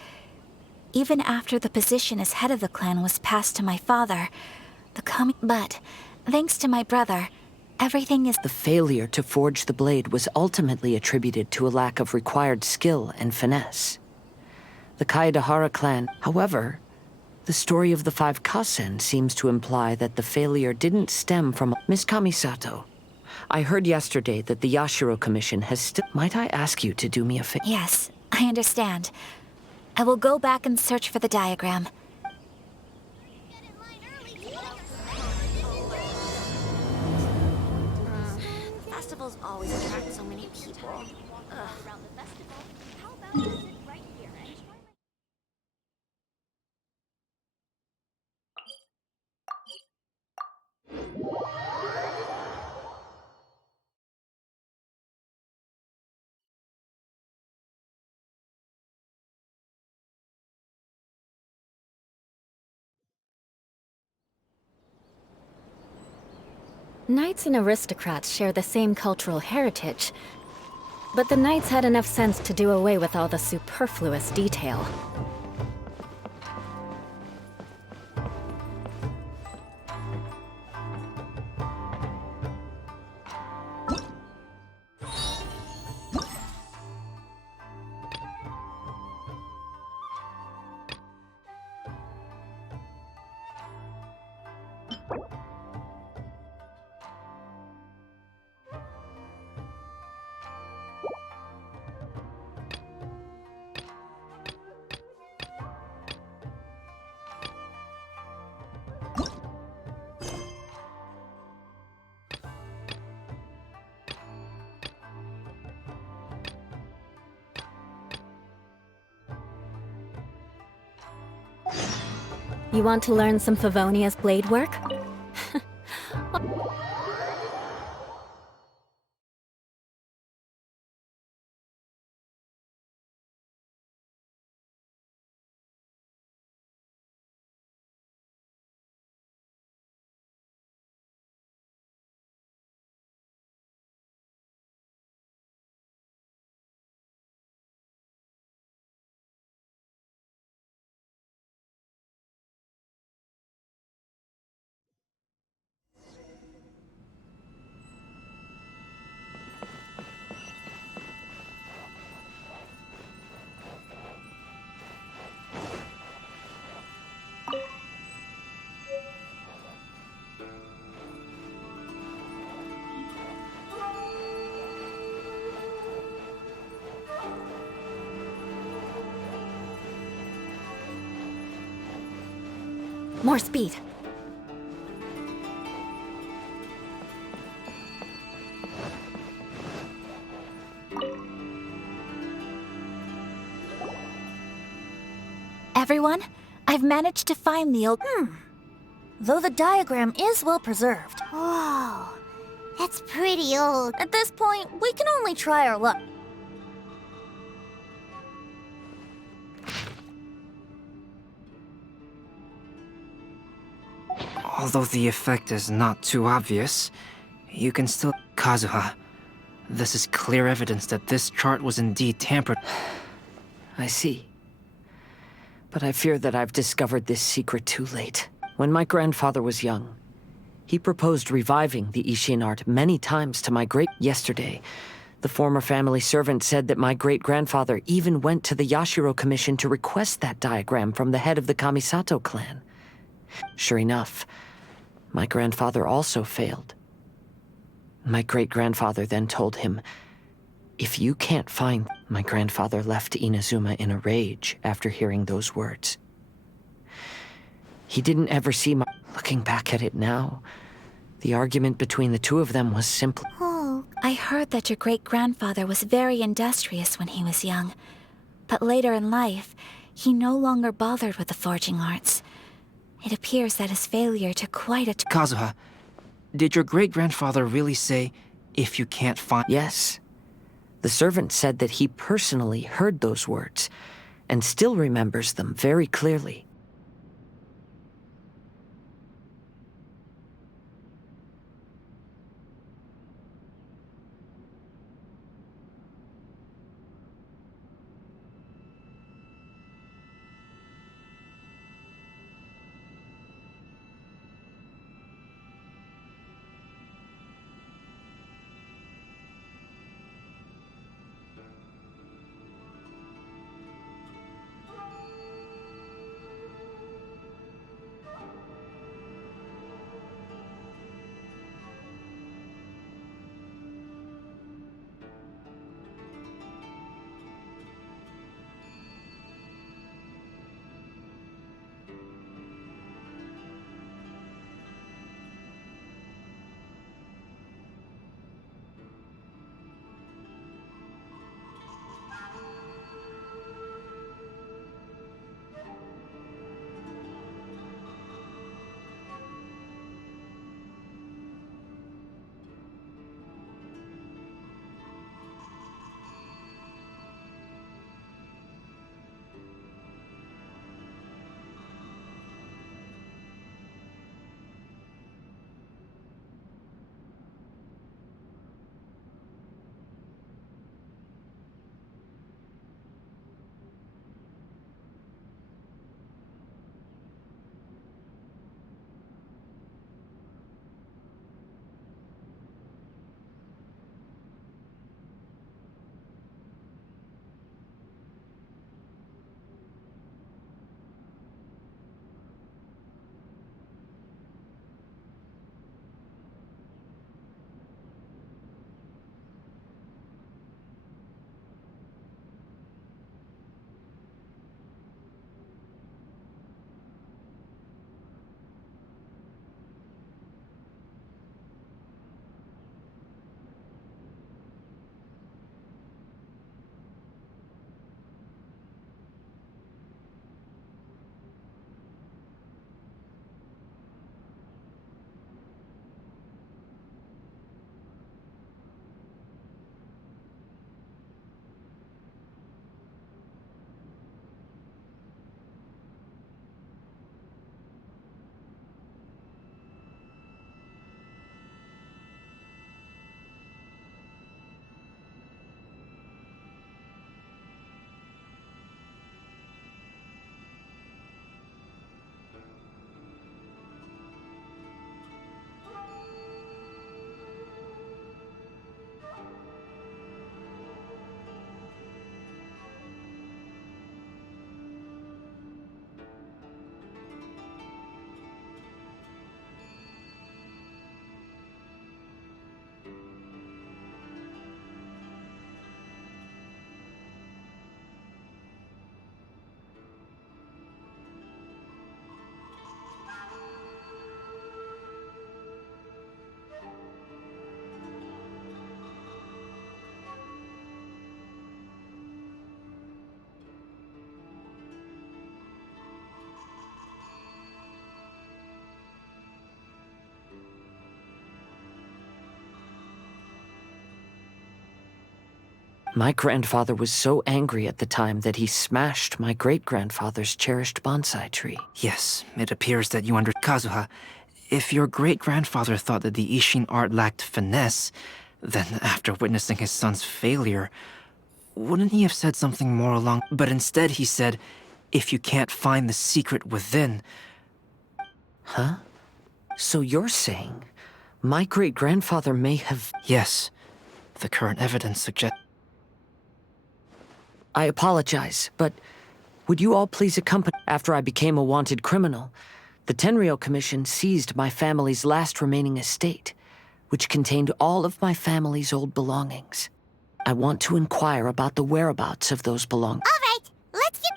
Even after the position as head of the clan was passed to my father, but thanks to my brother, everything is... The failure to forge the blade was ultimately attributed to a lack of required skill and finesse. The Kaedahara clan, however, the story of the 5 Kasen seems to imply that the failure didn't stem from... Miss Kamisato, I heard yesterday that the Yashiro Commission has still... Might I ask you to do me a favor? Yes, I understand. I will go back and search for the diagram. Festivals always attract so many people. Knights and aristocrats share the same cultural heritage, but the knights had enough sense to do away with all the superfluous detail. You want to learn some Favonia's blade work? More speed. Everyone, I've managed to find the old... Though the diagram is well preserved. Whoa, that's pretty old. At this point, we can only try our luck. Although the effect is not too obvious, you can still... Kazuha, this is clear evidence that this chart was indeed tampered. I see. But I fear that I've discovered this secret too late. When my grandfather was young, he proposed reviving the Ishin art many times to my great... Yesterday, the former family servant said that my great-grandfather even went to the Yashiro Commission to request that diagram from the head of the Kamisato clan. Sure enough, my grandfather also failed. My great-grandfather then told him, "If you can't find..." My grandfather left Inazuma in a rage after hearing those words. He didn't ever see my... Looking back at it now, the argument between the two of them was simply... Oh, I heard that your great-grandfather was very industrious when he was young. But later in life, he no longer bothered with the forging arts. It appears that his failure to quite a... Kazuha, did your great-grandfather really say, "If you can't find..." Yes. The servant said that he personally heard those words, and still remembers them very clearly. My grandfather was so angry at the time that he smashed my great-grandfather's cherished bonsai tree. Yes, it appears that you Kazuha, if your great-grandfather thought that the Ishin art lacked finesse, then after witnessing his son's failure, wouldn't he have said something more along... But instead he said, if you can't find the secret within... Huh? So you're saying my great-grandfather may have... Yes. The current evidence suggests... I apologize, but would you all please accompany... After I became a wanted criminal, the Tenryou Commission seized my family's last remaining estate, which contained all of my family's old belongings. I want to inquire about the whereabouts of those belongings. All right, let's get...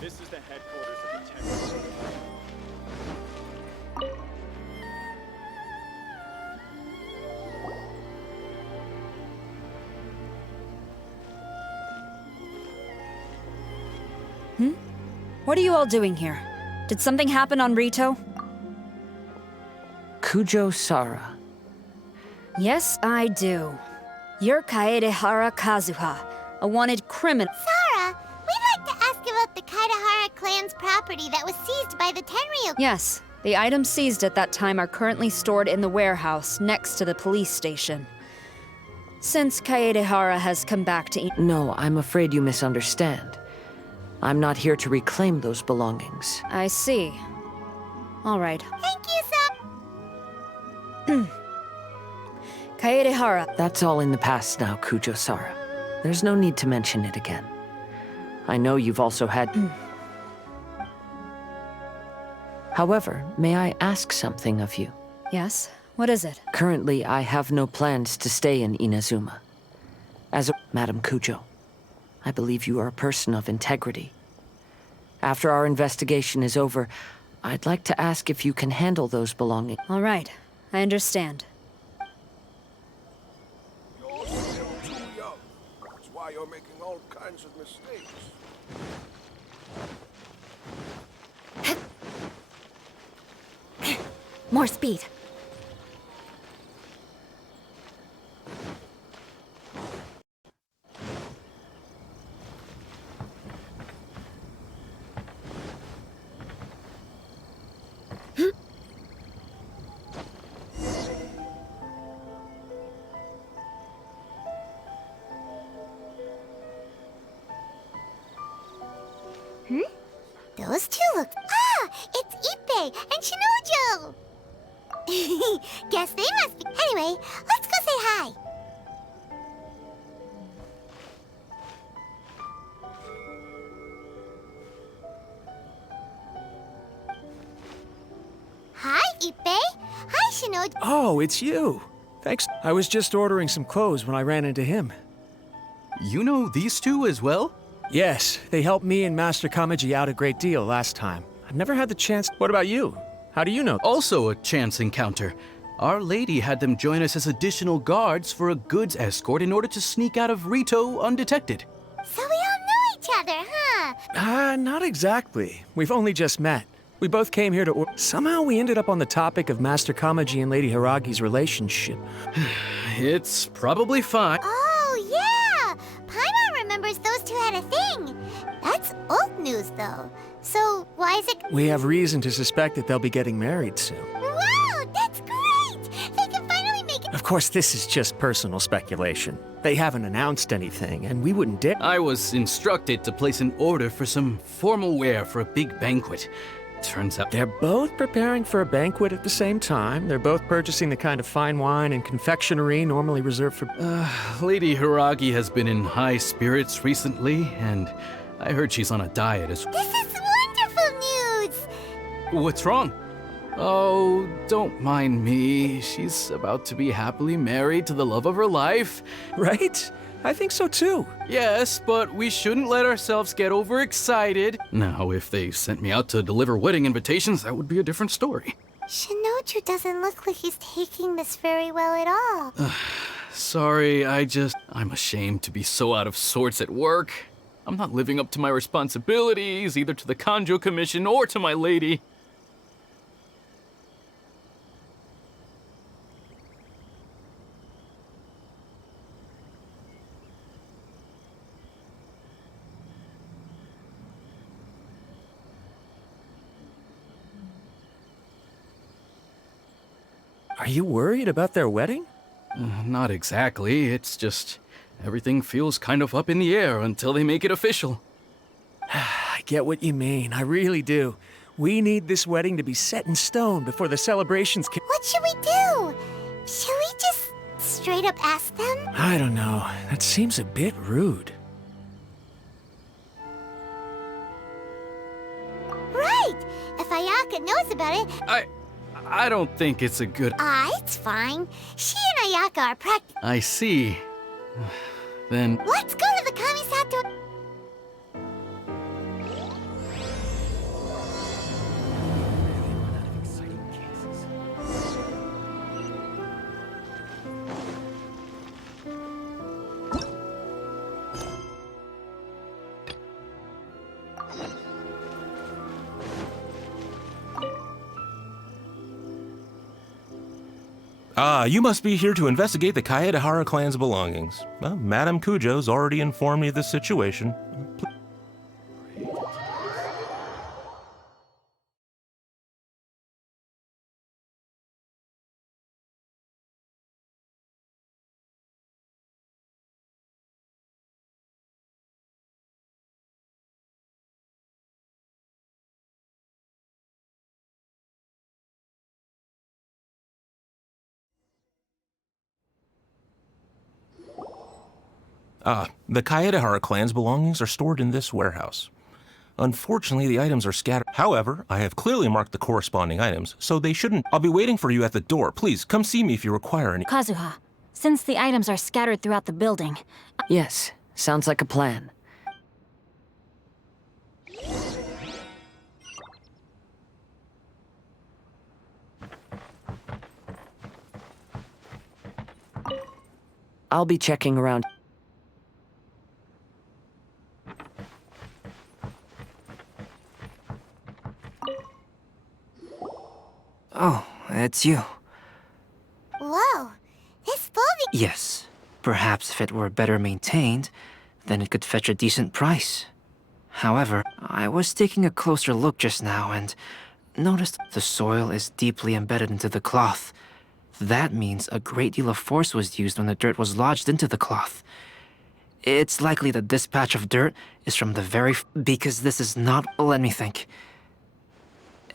This is the headquarters of the Tenryou. What are you all doing here? Did something happen on Rito? Kujo Sara. Yes, I do. You're Kaedehara Kazuha, a wanted criminal. Sara, we'd like to ask about the Kaedehara clan's property that was seized by the Tenryou. Yes, the items seized at that time are currently stored in the warehouse next to the police station. Since Kaedehara has come back to... No, I'm afraid you misunderstand. I'm not here to reclaim those belongings. I see. All right. Thank you, sir. Kaedehara. That's all in the past now, Kujo Sara. There's no need to mention it again. I know you've also had... However, may I ask something of you? Yes? What is it? Currently, I have no plans to stay in Inazuma. As a... Madam Kujo, I believe you are a person of integrity. After our investigation is over, I'd like to ask if you can handle those belongings. All right. I understand. You're still too young. That's why you're making all kinds of mistakes. More speed. Those two look... Ah! It's Ippei and Shinojo! Guess they must be... Anyway, let's go say hi. Hi, Ippei. Hi, Shinojo. Oh, it's you. Thanks. I was just ordering some clothes when I ran into him. You know these two as well? Yes, they helped me and Master Kamaji out a great deal last time. I've never had the chance... What about you? How do you know? Also a chance encounter. Our Lady had them join us as additional guards for a goods escort in order to sneak out of Rito undetected. So we all know each other, huh? Not exactly. We've only just met. We both came here to somehow we ended up on the topic of Master Kamaji and Lady Hiragi's relationship. It's probably fine. Oh, yeah! Paimon remembers those two had a thing. That's old news, though. So, why is it... We have reason to suspect that they'll be getting married soon. Wow, that's great! They can finally make it... Of course, this is just personal speculation. They haven't announced anything, and we wouldn't dare... I was instructed to place an order for some formal wear for a big banquet. Turns out they're both preparing for a banquet at the same time. They're both purchasing the kind of fine wine and confectionery normally reserved for... Lady Hiragi has been in high spirits recently, and I heard she's on a diet as... This is wonderful news! What's wrong? Oh, don't mind me. She's about to be happily married to the love of her life. Right? I think so too. Yes, but we shouldn't let ourselves get overexcited. Now, if they sent me out to deliver wedding invitations, that would be a different story. Shinoju doesn't look like he's taking this very well at all. Sorry, I'm ashamed to be so out of sorts at work. I'm not living up to my responsibilities, either to the Kanjo Commission or to my lady. Are you worried about their wedding? Not exactly. It's just everything feels kind of up in the air until they make it official. I get what you mean. I really do. We need this wedding to be set in stone before the celebrations can... What should we do? Should we just straight up ask them? I don't know. That seems a bit rude. Right! If Ayaka knows about it... I don't think it's a good... it's fine. She and Ayaka are practicing. I see. Then... Let's go to the Kamisato... You must be here to investigate the Kaedehara clan's belongings. Well, Madame Kujo's already informed me of the situation. The Kaedehara clan's belongings are stored in this warehouse. Unfortunately, the items are scattered. However, I have clearly marked the corresponding items, so they shouldn't... I'll be waiting for you at the door. Please, come see me if you require any... Kazuha, since the items are scattered throughout the building... Yes, sounds like a plan. I'll be checking around. Oh, it's you. Whoa, this folding... Yes. Perhaps if it were better maintained, then it could fetch a decent price. However, I was taking a closer look just now and noticed the soil is deeply embedded into the cloth. That means a great deal of force was used when the dirt was lodged into the cloth. It's likely that this patch of dirt is from the very... because this is not... Let me think.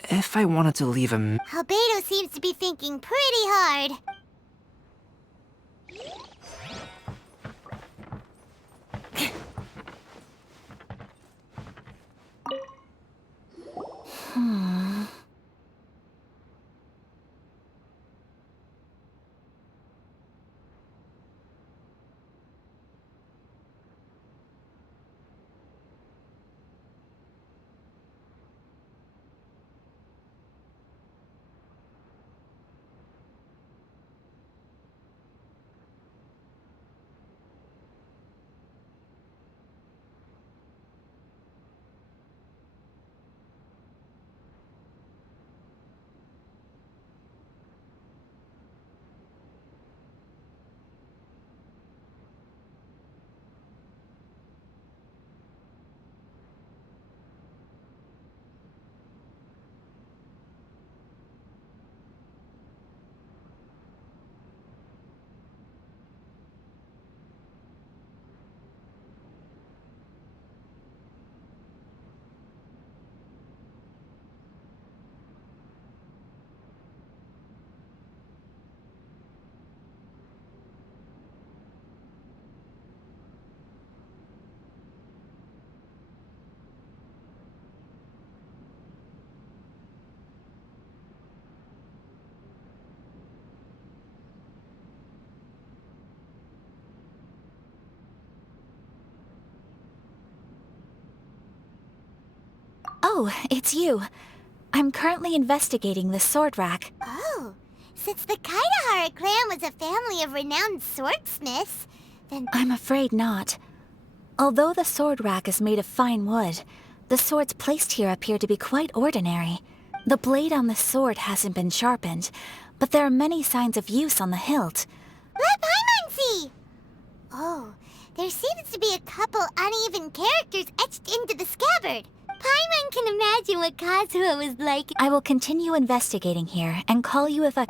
If I wanted to leave a... Albedo seems to be thinking pretty hard. Oh, it's you. I'm currently investigating the sword rack. Oh, since the Kaidahara clan was a family of renowned swordsmiths, then... I'm afraid not. Although the sword rack is made of fine wood, the swords placed here appear to be quite ordinary. The blade on the sword hasn't been sharpened, but there are many signs of use on the hilt. Let Paimon see! Oh, there seems to be a couple uneven characters etched into the scabbard. Paimon can imagine what Kazuha was like. I will continue investigating here and call you if I...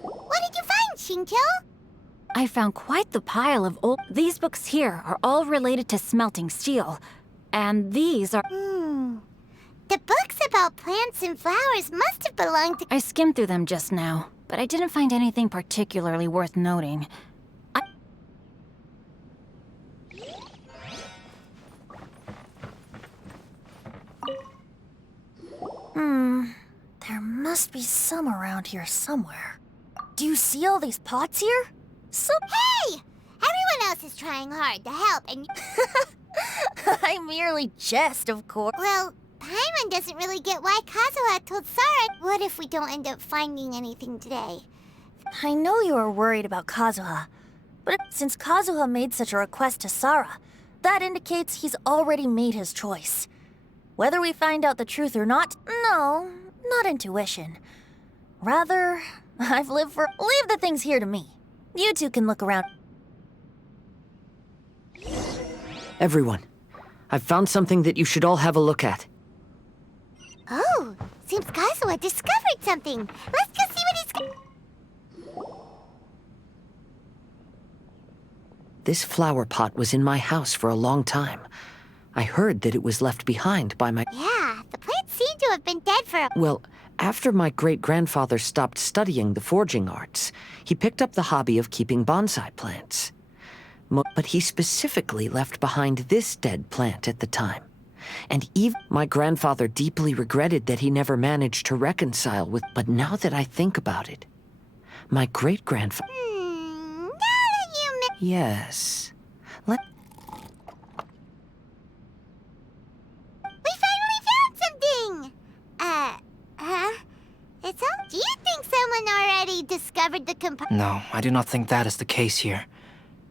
What did you find, Shincho? I found quite the pile of old... These books here are all related to smelting steel. And these are... The books about plants and flowers must have belonged to... I skimmed through them just now, but I didn't find anything particularly worth noting. There must be some around here somewhere. Do you see all these pots here? Hey! Everyone else is trying hard to help, and... I merely jest, of course. Well, Paimon doesn't really get why Kazuha told Sara. What if we don't end up finding anything today? I know you are worried about Kazuha, but since Kazuha made such a request to Sara, that indicates he's already made his choice. Whether we find out the truth or not, no, not intuition. Rather, I've lived for... Leave the things here to me. You two can look around. Everyone, I've found something that you should all have a look at. Oh, seems Kazuha discovered something. Let's go see what he's... This flower pot was in my house for a long time. I heard that it was left behind by my... Yeah, the plants seem to have been dead for a... Well, after my great-grandfather stopped studying the forging arts, he picked up the hobby of keeping bonsai plants. But he specifically left behind this dead plant at the time. And even my grandfather deeply regretted that he never managed to reconcile with... But now that I think about it, my great-grandfather... Now that you... Yes. Let... We finally found something! It's all... Do you think someone already discovered the No, I do not think that is the case here.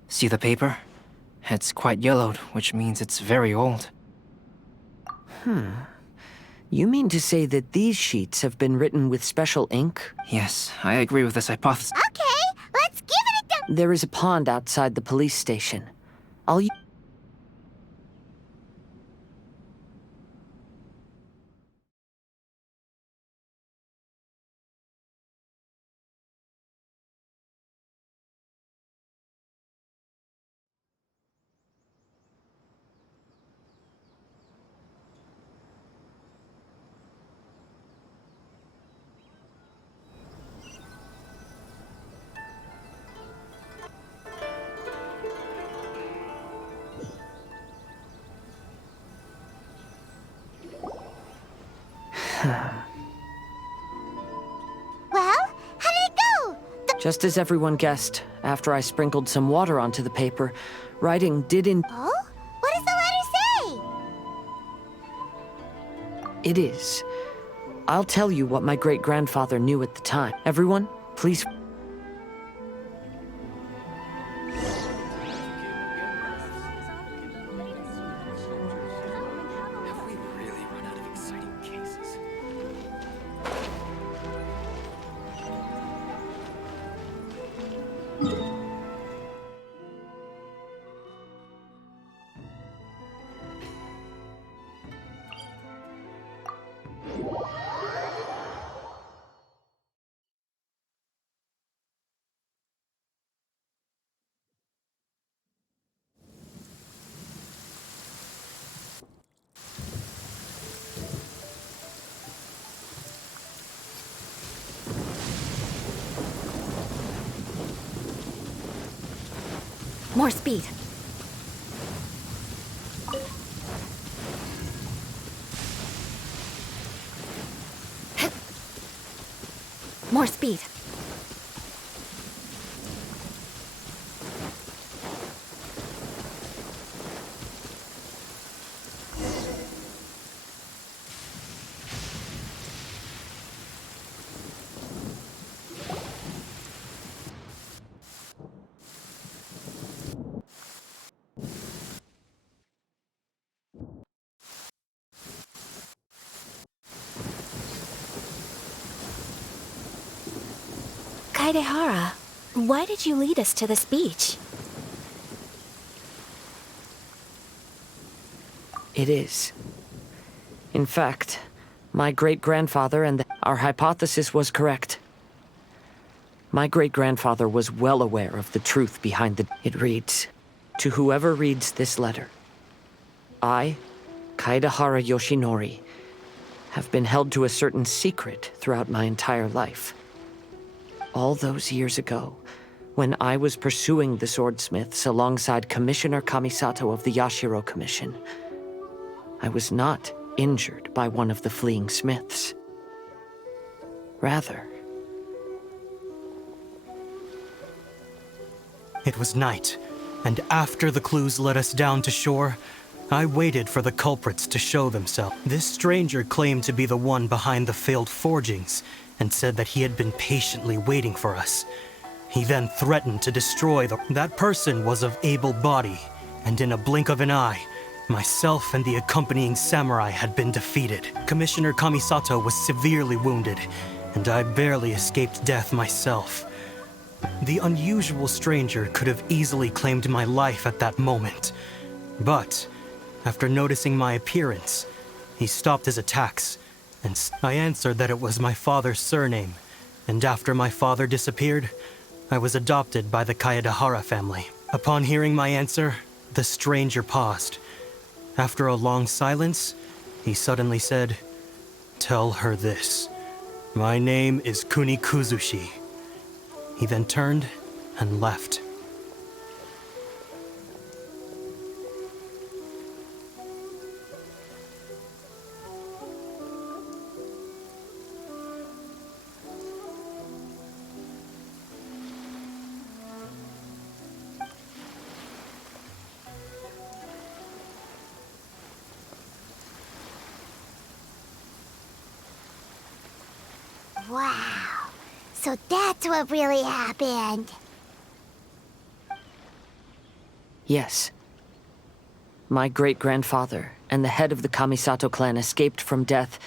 See the paper? It's quite yellowed, which means it's very old. You mean to say that these sheets have been written with special ink? Yes, I agree with this hypothesis. Okay, let's give it a go. There is a pond outside the police station. I'll... Well, how did it go? Just as everyone guessed, after I sprinkled some water onto the paper, writing did in... Oh? What does the letter say? It is. I'll tell you what my great-grandfather knew at the time. Everyone, please... More speed. More speed. Kaedehara, why did you lead us to this beach? It is. In fact, my great-grandfather and our hypothesis was correct. My great-grandfather was well aware of the truth behind the... It reads, "To whoever reads this letter, I, Kaedehara Yoshinori, have been held to a certain secret throughout my entire life. All those years ago, when I was pursuing the swordsmiths alongside Commissioner Kamisato of the Yashiro Commission, I was not injured by one of the fleeing smiths. Rather, it was night, and after the clues led us down to shore, I waited for the culprits to show themselves. This stranger claimed to be the one behind the failed forgings, and said that he had been patiently waiting for us. He then threatened to destroy That person was of able body, and in a blink of an eye, myself and the accompanying samurai had been defeated. Commissioner Kamisato was severely wounded, and I barely escaped death myself. The unusual stranger could have easily claimed my life at that moment. But, after noticing my appearance, he stopped his attacks, and I answered that it was my father's surname, and after my father disappeared, I was adopted by the Kaedehara family. Upon hearing my answer, the stranger paused. After a long silence, he suddenly said, "Tell her this. My name is Kuni Kuzushi." He then turned and left. Wow. So that's what really happened. Yes. My great-grandfather and the head of the Kamisato clan escaped from death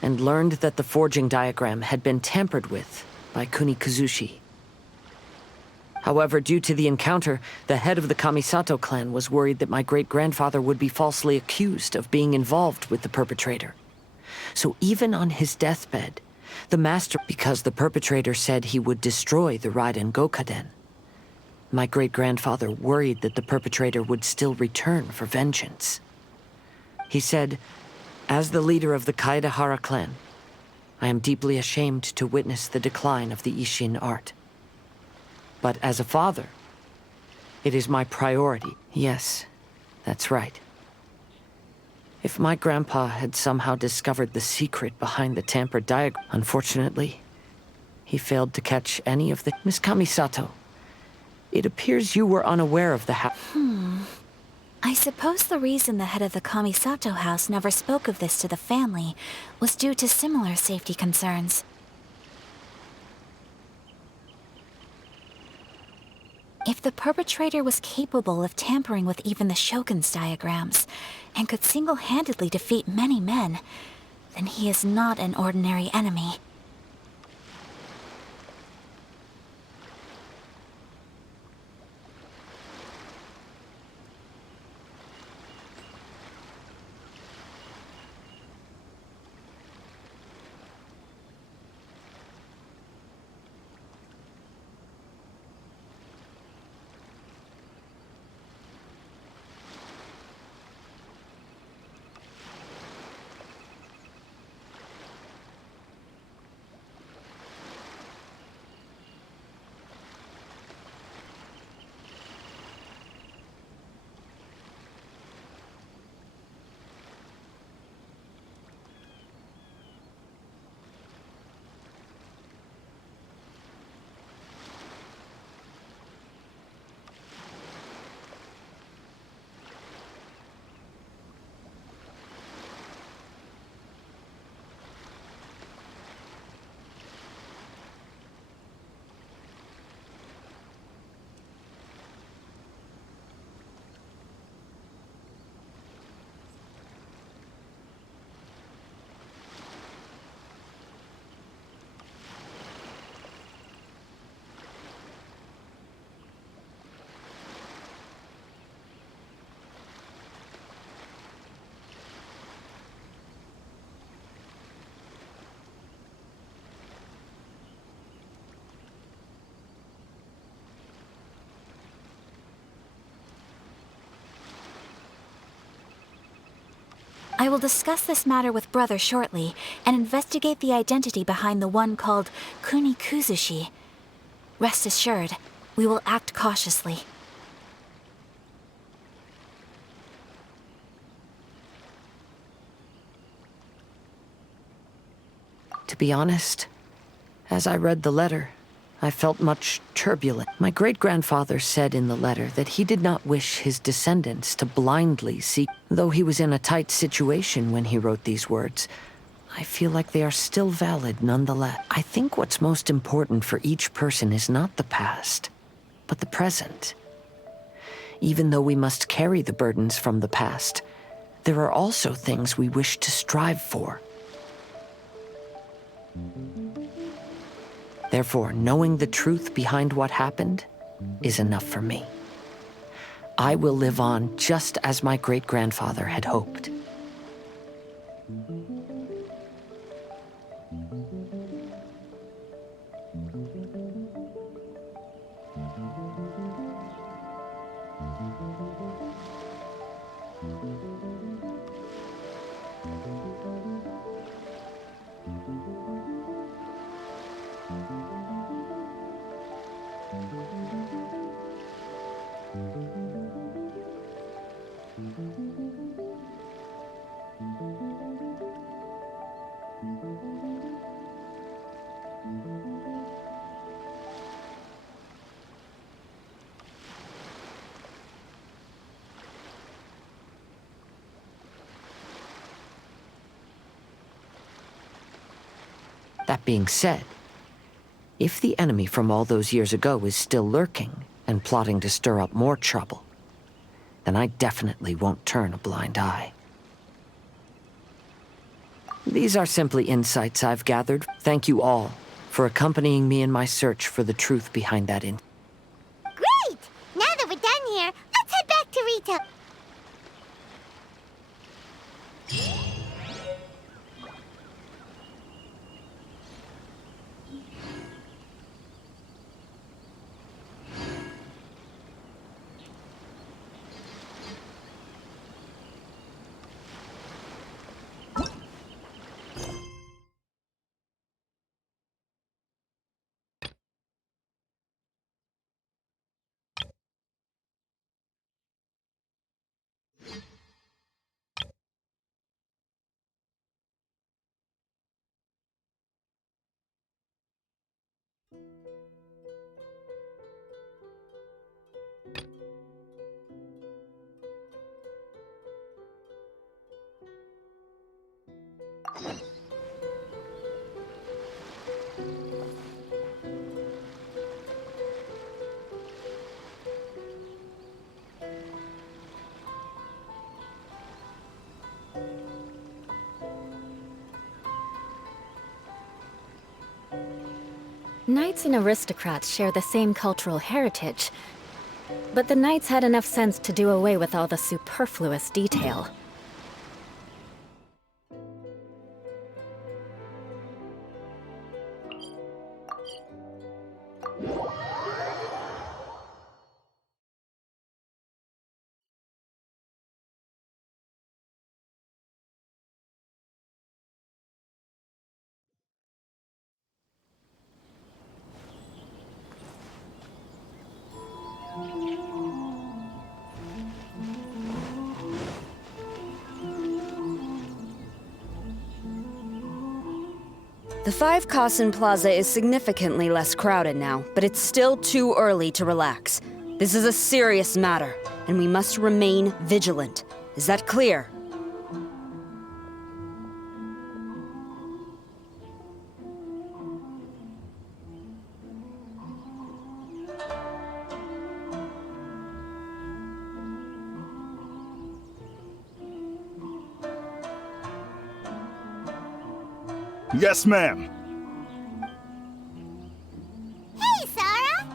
and learned that the forging diagram had been tampered with by Kuni Kuzushi. However, due to the encounter, the head of the Kamisato clan was worried that my great-grandfather would be falsely accused of being involved with the perpetrator. So even on his deathbed, the master, because the perpetrator said he would destroy the Raiden Gokaden, my great-grandfather worried that the perpetrator would still return for vengeance. He said, "As the leader of the Kaedehara clan, I am deeply ashamed to witness the decline of the Isshin art. But as a father, it is my priority." Yes, that's right. If my grandpa had somehow discovered the secret behind the tampered diagram, unfortunately, he failed to catch any of the... Miss Kamisato, it appears you were unaware of the I suppose the reason the head of the Kamisato house never spoke of this to the family was due to similar safety concerns. If the perpetrator was capable of tampering with even the Shogun's diagrams, and could single-handedly defeat many men, then he is not an ordinary enemy. I will discuss this matter with Brother shortly and investigate the identity behind the one called Kunikuzushi. Rest assured, we will act cautiously. To be honest, as I read the letter, I felt much turbulent. My great-grandfather said in the letter that he did not wish his descendants to blindly seek. Though he was in a tight situation when he wrote these words, I feel like they are still valid nonetheless. I think what's most important for each person is not the past, but the present. Even though we must carry the burdens from the past, there are also things we wish to strive for. Therefore, knowing the truth behind what happened is enough for me. I will live on just as my great-grandfather had hoped. That being said, if the enemy from all those years ago is still lurking and plotting to stir up more trouble, then I definitely won't turn a blind eye. These are simply insights I've gathered. Thank you all for accompanying me in my search for the truth behind that Great! Now that we're done here, let's head back to retail. Knights and aristocrats share the same cultural heritage, but the knights had enough sense to do away with all the superfluous detail. The 5 Kasen Plaza is significantly less crowded now, but it's still too early to relax. This is a serious matter, and we must remain vigilant. Is that clear? Yes, ma'am. Hey, Sarah!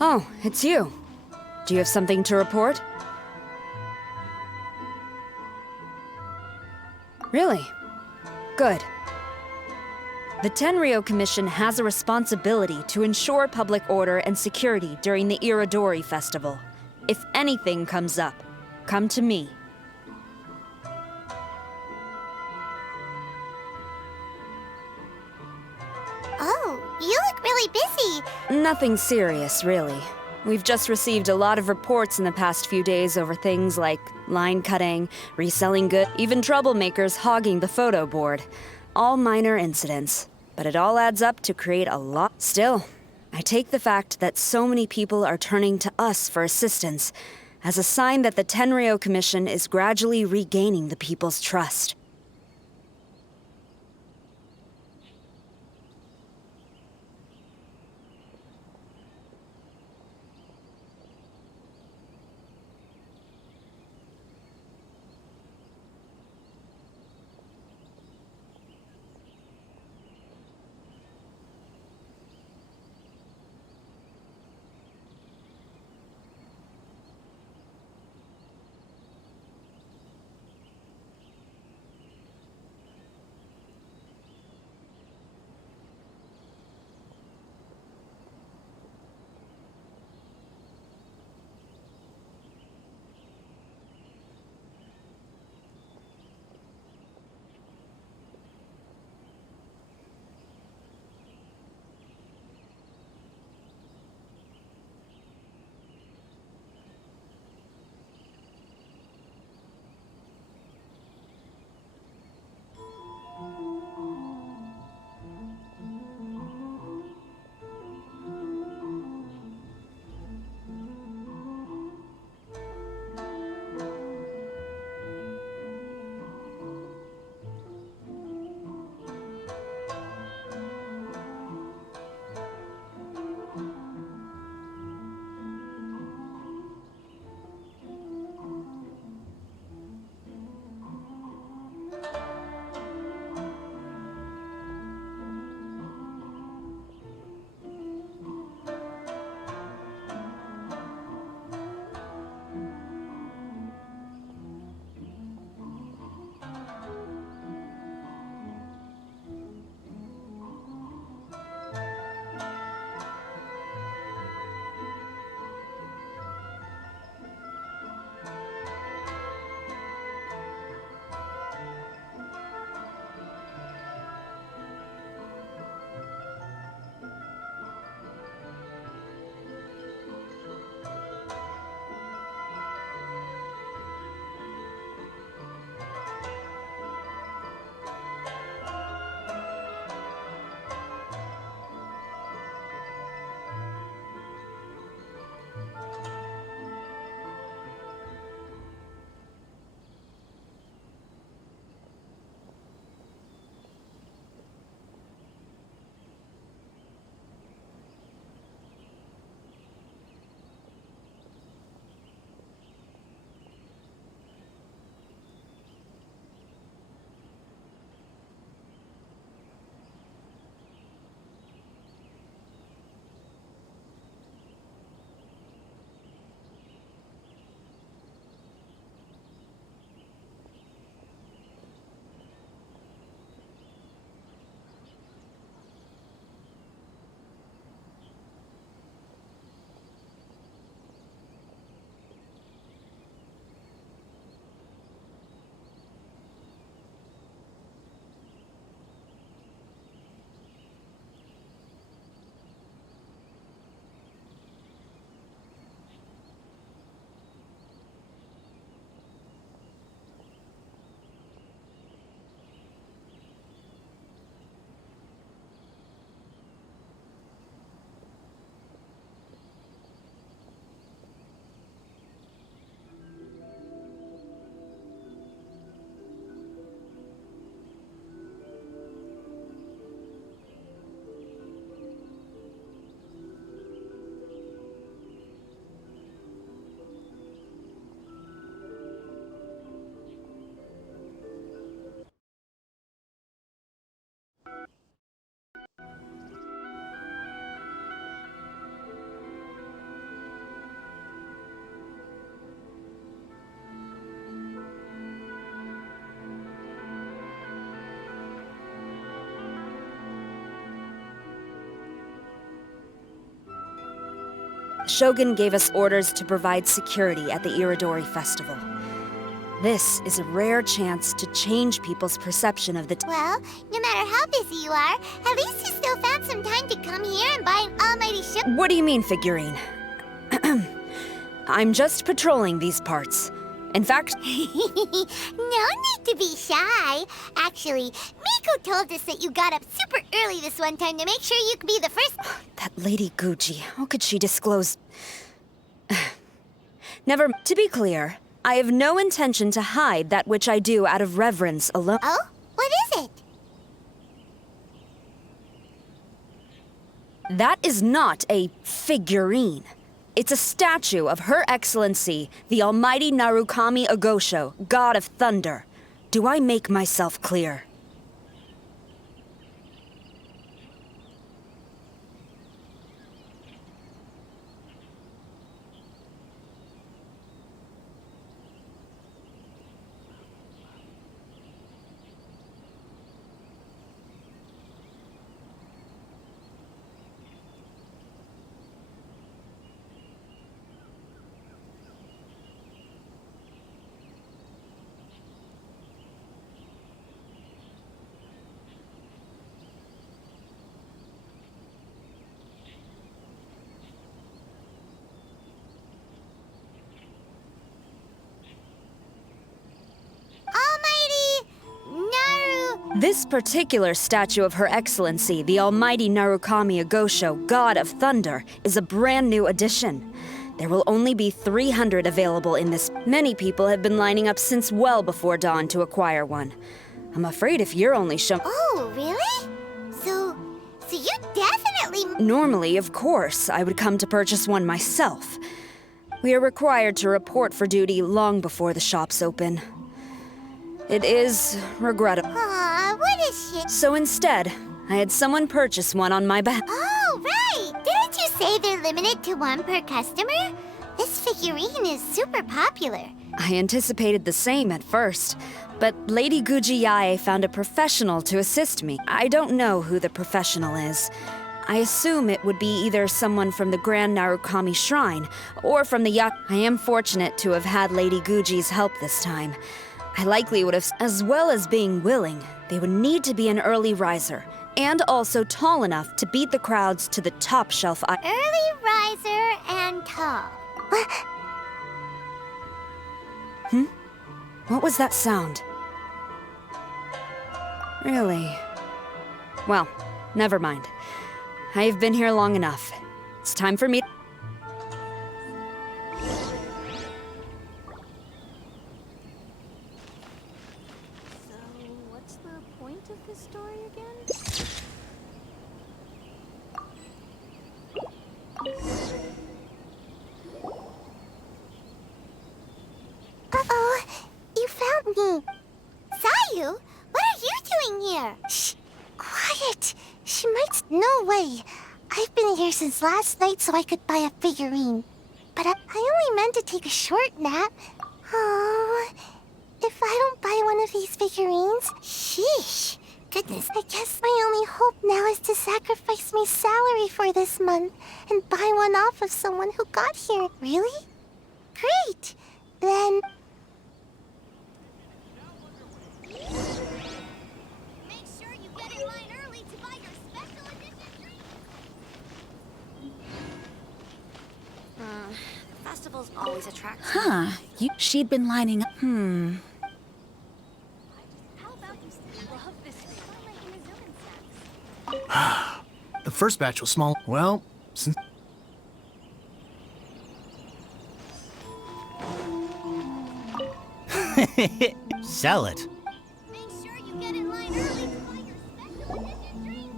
Oh, it's you. Do you have something to report? Really? Good. The Tenryo Commission has a responsibility to ensure public order and security during the Iridori Festival. If anything comes up, come to me. Oh, you look really busy. Nothing serious, really. We've just received a lot of reports in the past few days over things like line cutting, reselling goods, even troublemakers hogging the photo board. All minor incidents, but it all adds up to create a lot. Still, I take the fact that so many people are turning to us for assistance as a sign that the Tenryo Commission is gradually regaining the people's trust. Shogun gave us orders to provide security at the Iridori Festival. This is a rare chance to change people's perception of the Well, no matter how busy you are, at least you still found some time to come here and buy an almighty ship. What do you mean, figurine? I'm just patrolling these parts. In fact... No need to be shy. Actually, Miko told us that you got up super early this one time to make sure you could be the first... That Lady Gucci, how could she disclose... Never... To be clear, I have no intention to hide that which I do out of reverence alone. Oh? What is it? That is not a figurine. It's a statue of Her Excellency, the Almighty Narukami Agosho, God of Thunder. Do I make myself clear? This particular statue of Her Excellency, the Almighty Narukami Agosho, God of Thunder, is a brand new addition. There will only be 300 available in this. Many people have been lining up since well before dawn to acquire one. I'm afraid if you're only shown... Oh, really? So you definitely... Normally, of course, I would come to purchase one myself. We are required to report for duty long before the shops open. It is regrettable. Aw, what a shit. So instead, I had someone purchase one on my behalf. Oh, right! Didn't you say they're limited to one per customer? This figurine is super popular. I anticipated the same at first, but Lady Guji Yae found a professional to assist me. I don't know who the professional is. I assume it would be either someone from the Grand Narukami Shrine, or from the yacht. I am fortunate to have had Lady Guji's help this time. I likely would have, as well as being willing, they would need to be an early riser, and also tall enough to beat the crowds to the top shelf. Early riser and tall. What was that sound? Really? Well, never mind. I've been here long enough. It's time for me. Uh-oh, you found me. Sayu, what are you doing here? Shh, quiet. She might... No way. I've been here since last night so I could buy a figurine. But I only meant to take a short nap. Oh, if I don't buy one of these figurines... Sheesh. Goodness, I guess my only hope now is to sacrifice my salary for this month and buy one off of someone who got here. Really? Great. Then... Make sure you get in line early to buy your special edition drink. The festival's always attractive. Huh. She'd been lining up. The first batch was small. Well, since... Sell it. Make sure you get in line early to buy your special edition drink.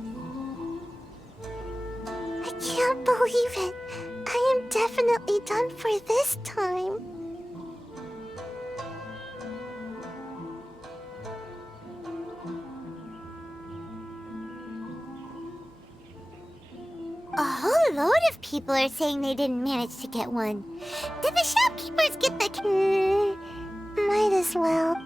I can't believe it. I am definitely done for this time. A whole load of people are saying they didn't manage to get one. Did the shopkeepers get the... might as well.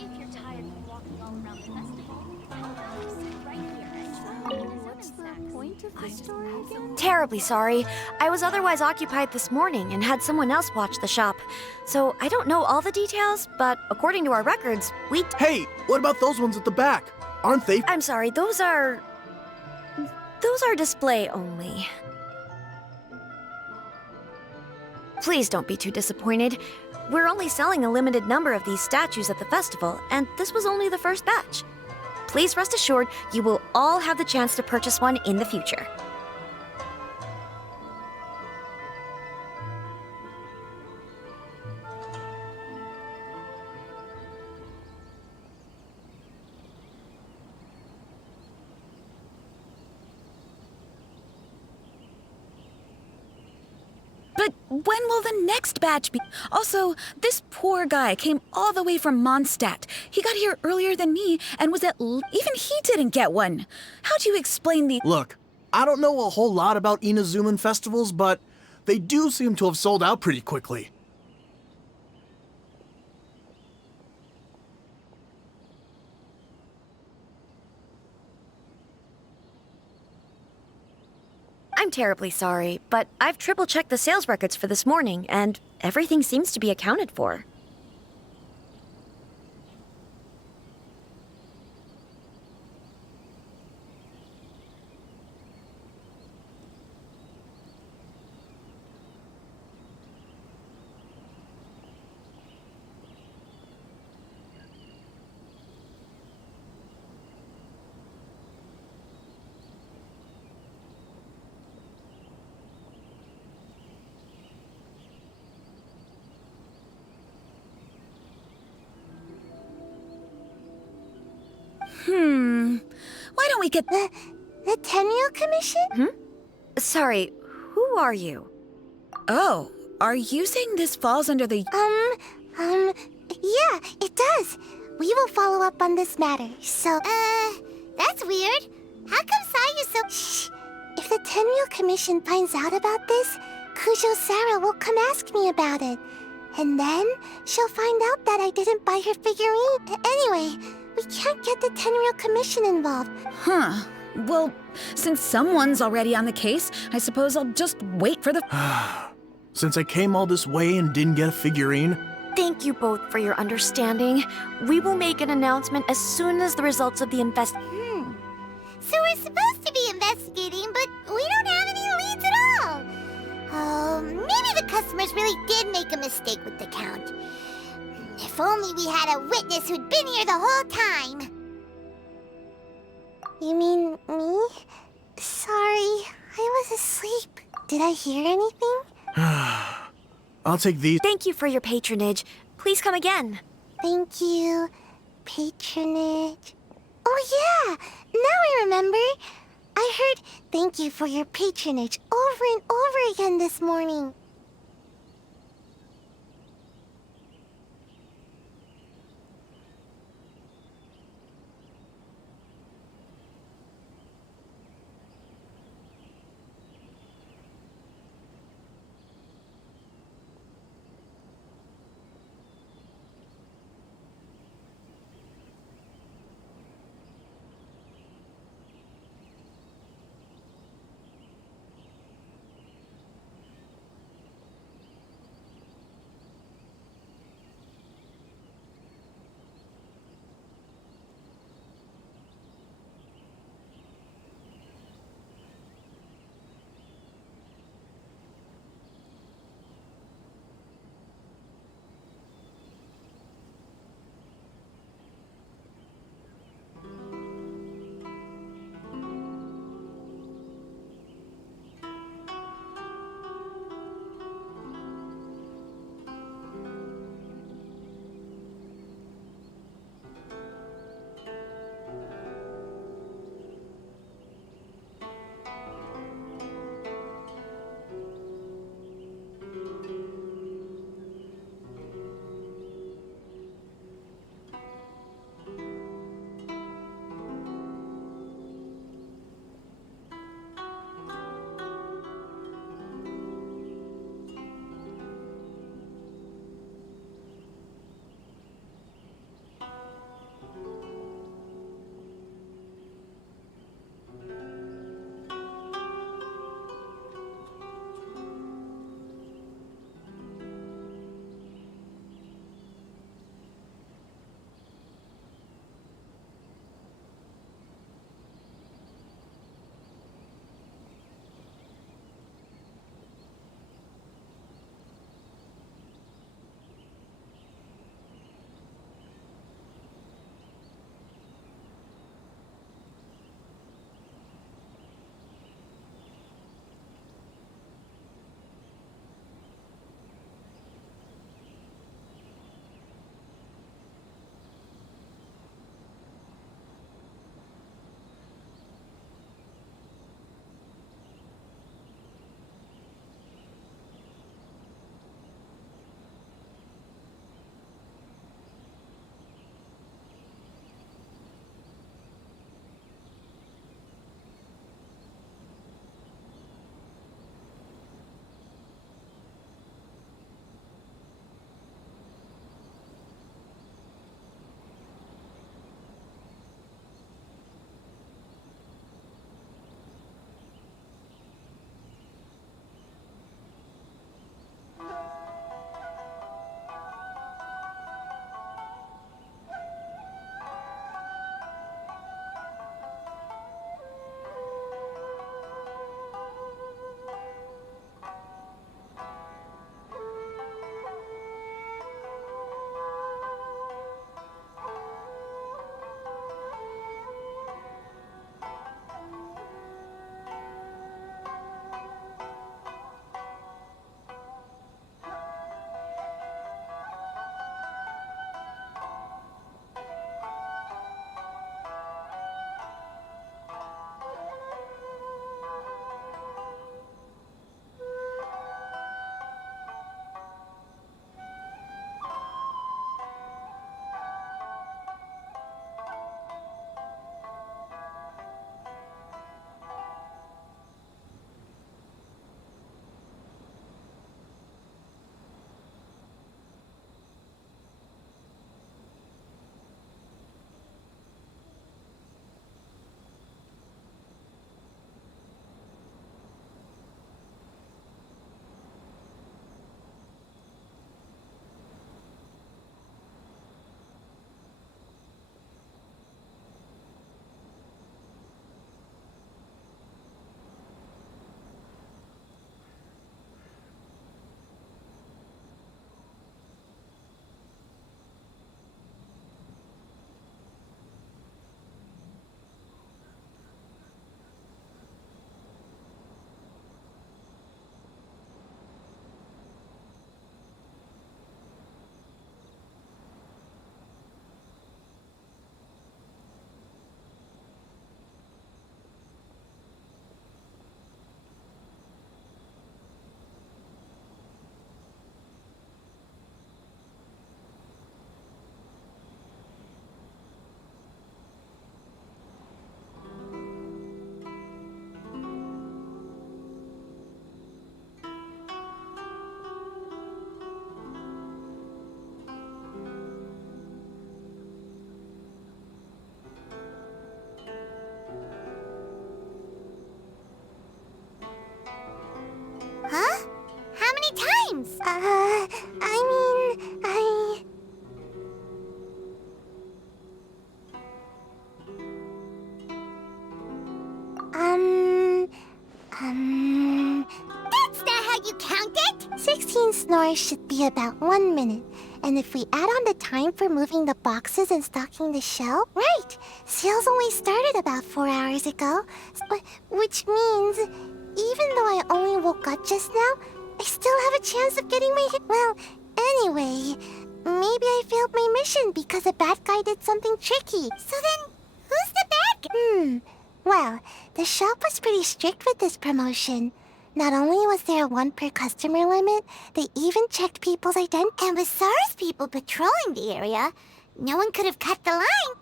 If you're tired of walking all around the festival, how about you sit right here and try What's the point of Terribly sorry. I was otherwise occupied this morning and had someone else watch the shop. So I don't know all the details, but according to our records, we... Hey, what about those ones at the back? Aren't they? I'm sorry, those are display only. Please don't be too disappointed. We're only selling a limited number of these statues at the festival, and this was only the first batch. Please rest assured, you will all have the chance to purchase one in the future. But when will the next batch be? Also, this poor guy came all the way from Mondstadt. He got here earlier than me and was even he didn't get one. How do you explain the— Look, I don't know a whole lot about Inazuman festivals, but they do seem to have sold out pretty quickly. I'm terribly sorry, but I've triple-checked the sales records for this morning, and everything seems to be accounted for. Why don't we get— The Tenryou Commission? Sorry, who are you? Oh, are you saying this falls under the— Yeah, it does. We will follow up on this matter, so, that's weird. How come Sayu so— Shh. If the Tenryou Commission finds out about this, Kujo Sarah will come ask me about it. And then, she'll find out that I didn't buy her figurine. Anyway, we can't get the Tenryou Commission involved. Huh. Well, since someone's already on the case, I suppose I'll just wait for the— Since I came all this way and didn't get a figurine. Thank you both for your understanding. We will make an announcement as soon as the results of the So we're supposed to be investigating, but we don't have any leads at all. Oh, maybe the customers really did make a mistake with the count. If only we had a witness who'd been here the whole time. You mean me? Sorry, I was asleep. Did I hear anything? I'll take these. Thank you for your patronage. Please come again. Thank you. Patronage. Oh yeah, now I remember. I heard thank you for your patronage over and over again this morning. snore should be about 1 minute. And if we add on the time for moving the boxes and stocking the shelf, right, sales only started about 4 hours ago. Which means, even though I only woke up just now, I still have a chance of getting my well, anyway, maybe I failed my mission because a bad guy did something tricky. So then, who's the bad guy? Well, the shop was pretty strict with this promotion. Not only was there a 1 per customer limit, they even checked people's identity. And with SARS people patrolling the area, no one could have cut the line.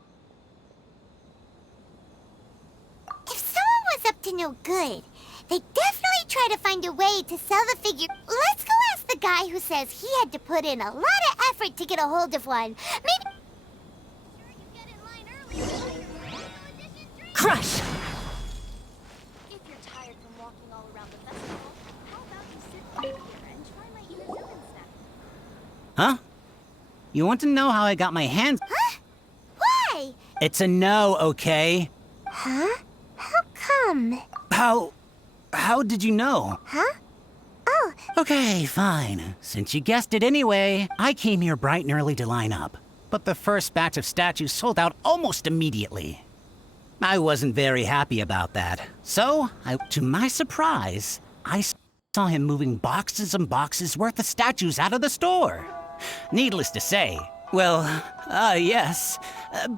If someone was up to no good, they definitely try to find a way to sell the figure. Let's go ask the guy who says he had to put in a lot of effort to get a hold of one. Maybe... Crush! If you're tired from walking all around the festival, how about you sit right here and try my Inazuman snack? Huh? You want to know how I got my hands? Huh? Why? It's a no, okay? Huh? How come? How did you know? Huh? Oh. Okay, fine. Since you guessed it anyway, I came here bright and early to line up. But the first batch of statues sold out almost immediately. I wasn't very happy about that. So, to my surprise, I saw him moving boxes and boxes worth of statues out of the store. Needless to say, well, yes,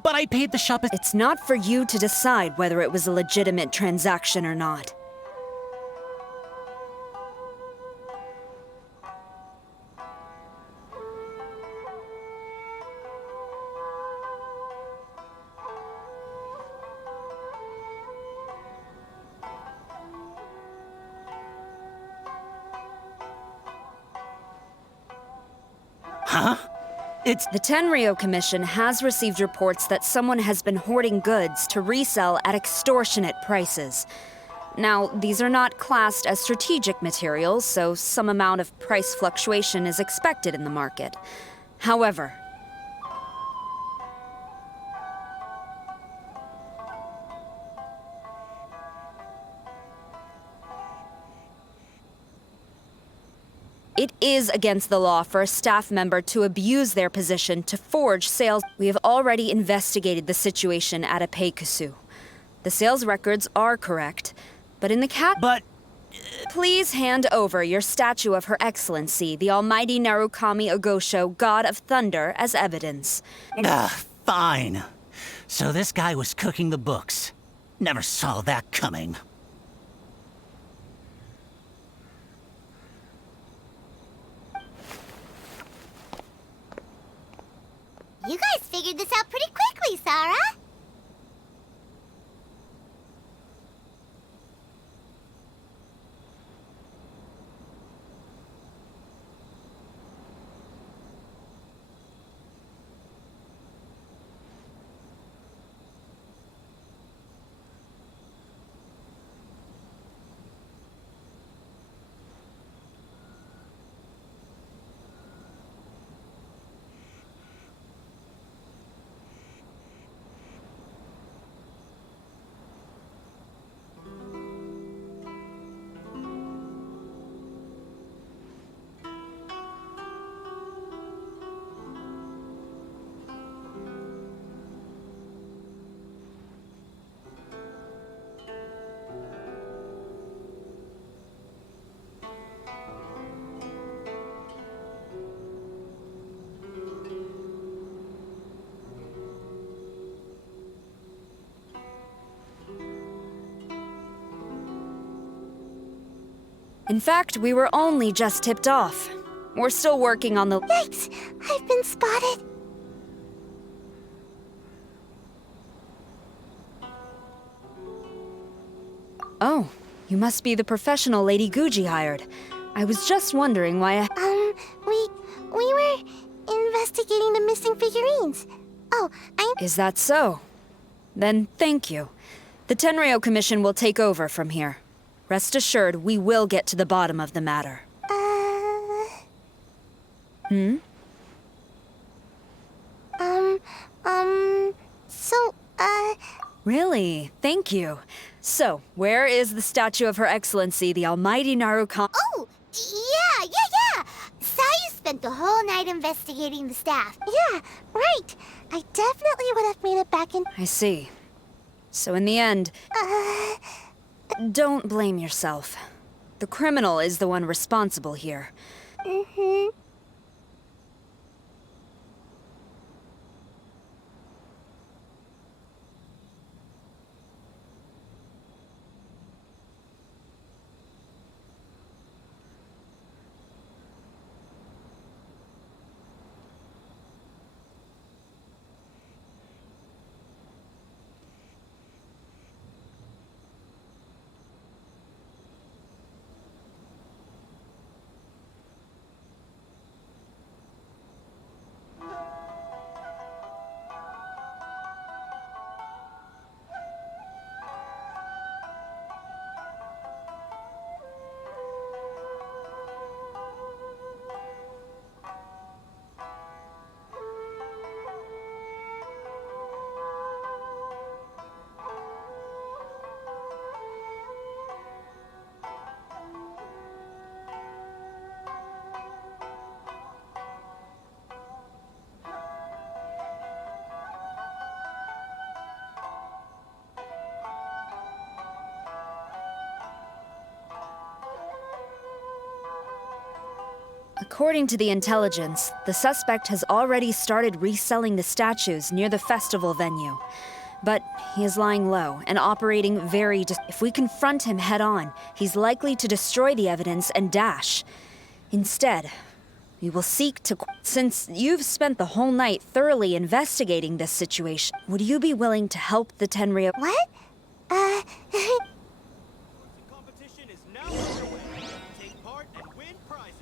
but I paid the shop. It's not for you to decide whether it was a legitimate transaction or not. Huh? The Tenryo Commission has received reports that someone has been hoarding goods to resell at extortionate prices. Now, these are not classed as strategic materials, so some amount of price fluctuation is expected in the market. However, it is against the law for a staff member to abuse their position to forge sales. We have already investigated the situation at Apeikusu. The sales records are correct, but in the But... Please hand over your statue of Her Excellency, the Almighty Narukami Ogosho, God of Thunder, as evidence. Fine. So this guy was cooking the books. Never saw that coming. You guys figured this out pretty quickly, Sarah. In fact, we were only just tipped off. We're still working on the... Yikes! I've been spotted! Oh, you must be the professional Lady Guji hired. I was just wondering why we were investigating the missing figurines. Oh, Is that so? Then thank you. The Tenryo Commission will take over from here. Rest assured, we will get to the bottom of the matter. Really? Thank you. So, where is the statue of Her Excellency, the Almighty Narukami? Oh, yeah. Sarah spent the whole night investigating the staff. Yeah, right. I definitely would have made it back in. I see. So in the end, don't blame yourself. The criminal is the one responsible here. Mm-hmm. According to the intelligence, the suspect has already started reselling the statues near the festival venue. But he is lying low and operating very if we confront him head-on, he's likely to destroy the evidence and dash. Instead, we will seek to... Since you've spent the whole night thoroughly investigating this situation, would you be willing to help the Tenryou... What? Competition is now underway. Take part and win prizes.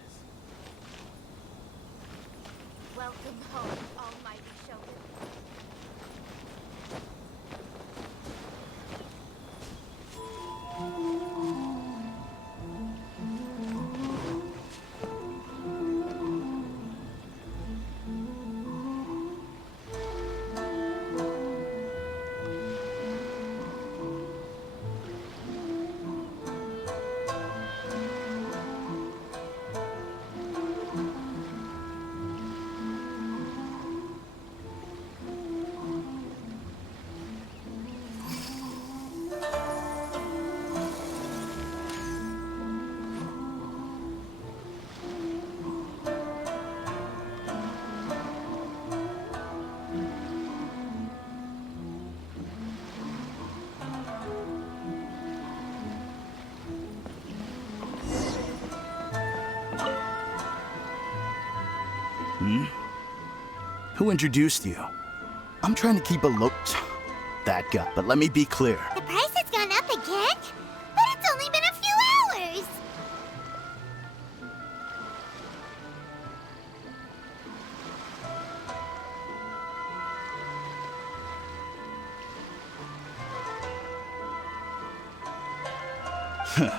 Welcome home, almighty Shogun. Who introduced you? I'm trying to keep a look. That guy. But let me be clear. The price has gone up again? But it's only been a few hours!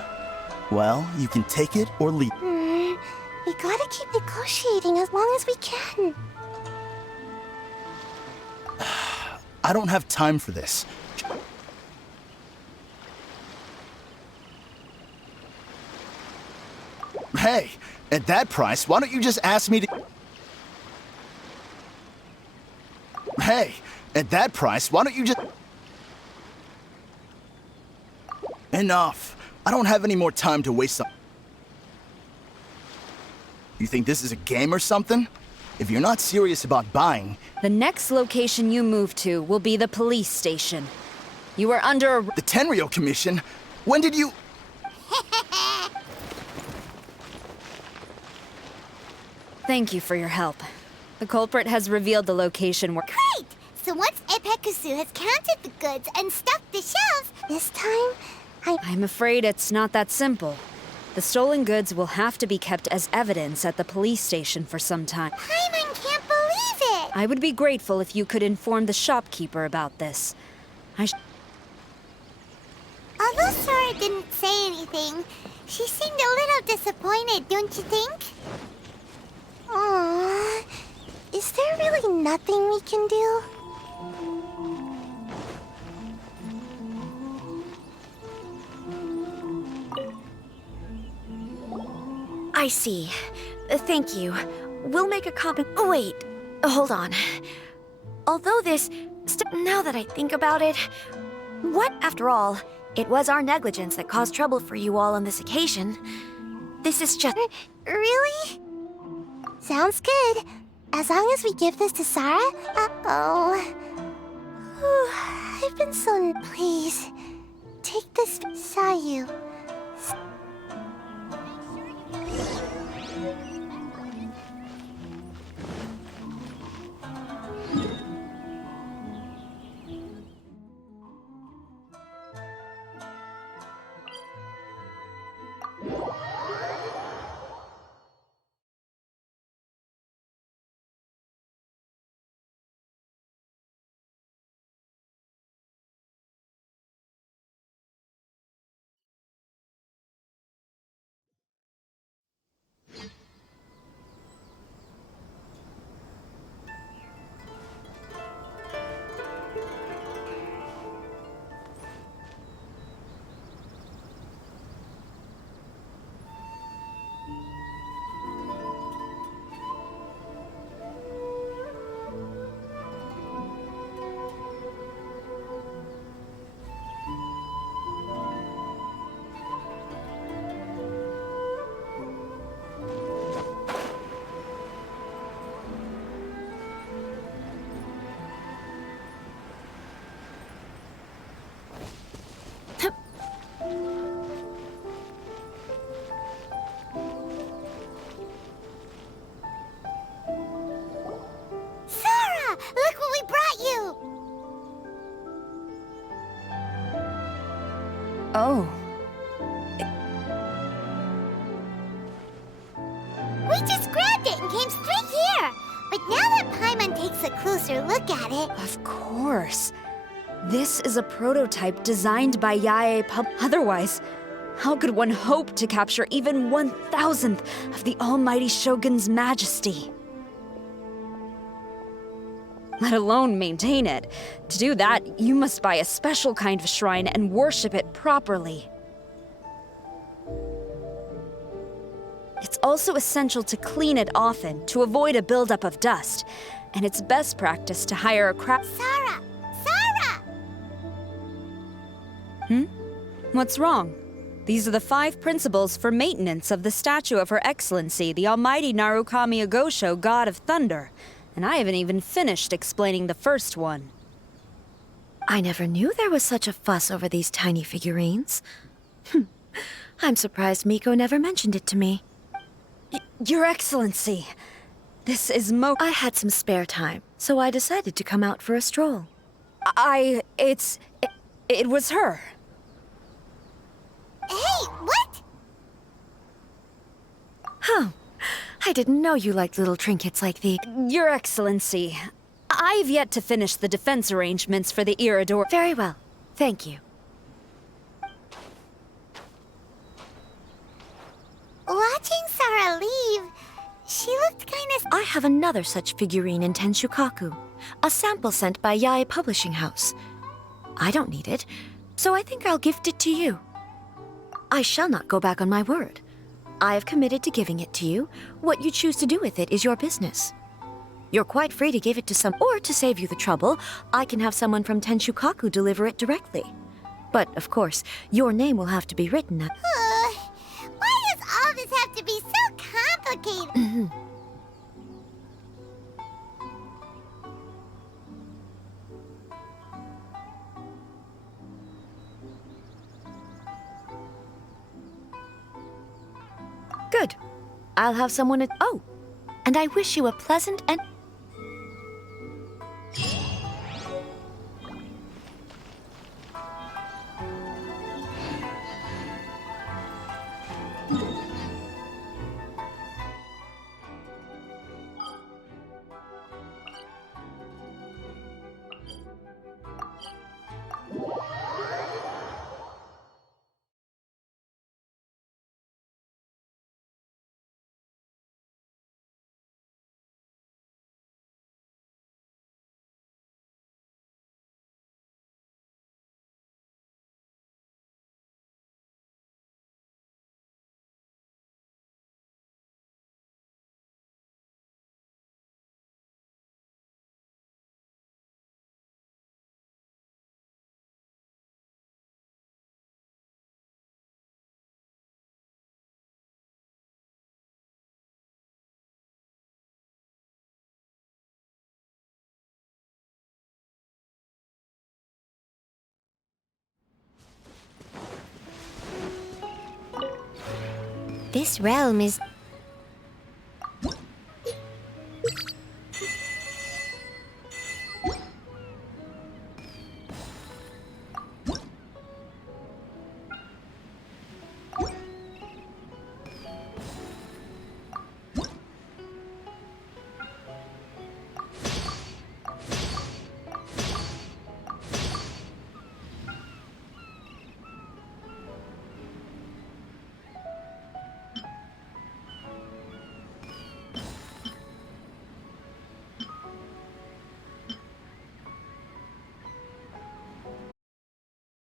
Well, you can take it or leave. We gotta keep negotiating as long as we can. I don't have time for this. Hey, at that price, why don't you just ask me to... Hey, at that price, why don't you just... Enough. I don't have any more time to waste on... You think this is a game or something? If you're not serious about buying... The next location you move to will be the police station. You are under... The Tenryou Commission? When did you... Thank you for your help. The culprit has revealed the location where... Great! So once Epekusu has counted the goods and stuffed the shelves, this time, I'm afraid it's not that simple. The stolen goods will have to be kept as evidence at the police station for some time. Paimon can't believe it! I would be grateful if you could inform the shopkeeper about this. Although Sora didn't say anything, she seemed a little disappointed, don't you think? Aww. Is there really nothing we can do? I see. Thank you. we'll make a copy. Oh, wait, hold on. Although now that I think about it, what, after all, it was our negligence that caused trouble for you all on this occasion. This is just... Really? Sounds good. As long as we give this to Sarah? Uh-oh. I've been so... Please, take this, Sayu. Look what we brought you! Oh. We just grabbed it and came straight here! But now that Paimon takes a closer look at it... Of course. This is a prototype designed by Yae Pub. Otherwise, how could one hope to capture even 1,000th of the almighty Shogun's majesty? Let alone maintain it. To do that, you must buy a special kind of shrine and worship it properly. It's also essential to clean it often to avoid a buildup of dust, and it's best practice to hire a craft. Sarah! Sarah! What's wrong? These are the 5 principles for maintenance of the statue of Her Excellency, the Almighty Narukami Agosho, God of Thunder. And I haven't even finished explaining the first one. I never knew there was such a fuss over these tiny figurines. I'm surprised Miko never mentioned it to me. Your Excellency, this is I had some spare time, so I decided to come out for a stroll. It was her. Hey, what? Huh. I didn't know you liked little trinkets like these. Your Excellency, I've yet to finish the defense arrangements for the Iridor. Very well. Thank you. Watching Sarah leave, she looked kind of... I have another such figurine in Tenshukaku, a sample sent by Yae Publishing House. I don't need it, so I think I'll gift it to you. I shall not go back on my word. I have committed to giving it to you. What you choose to do with it is your business. You're quite free to give it to or to save you the trouble, I can have someone from Tenshukaku deliver it directly. But, of course, your name will have to be written up. Why does all this have to be so complicated? Good. I'll have someone at... Oh, and I wish you a pleasant and... This realm is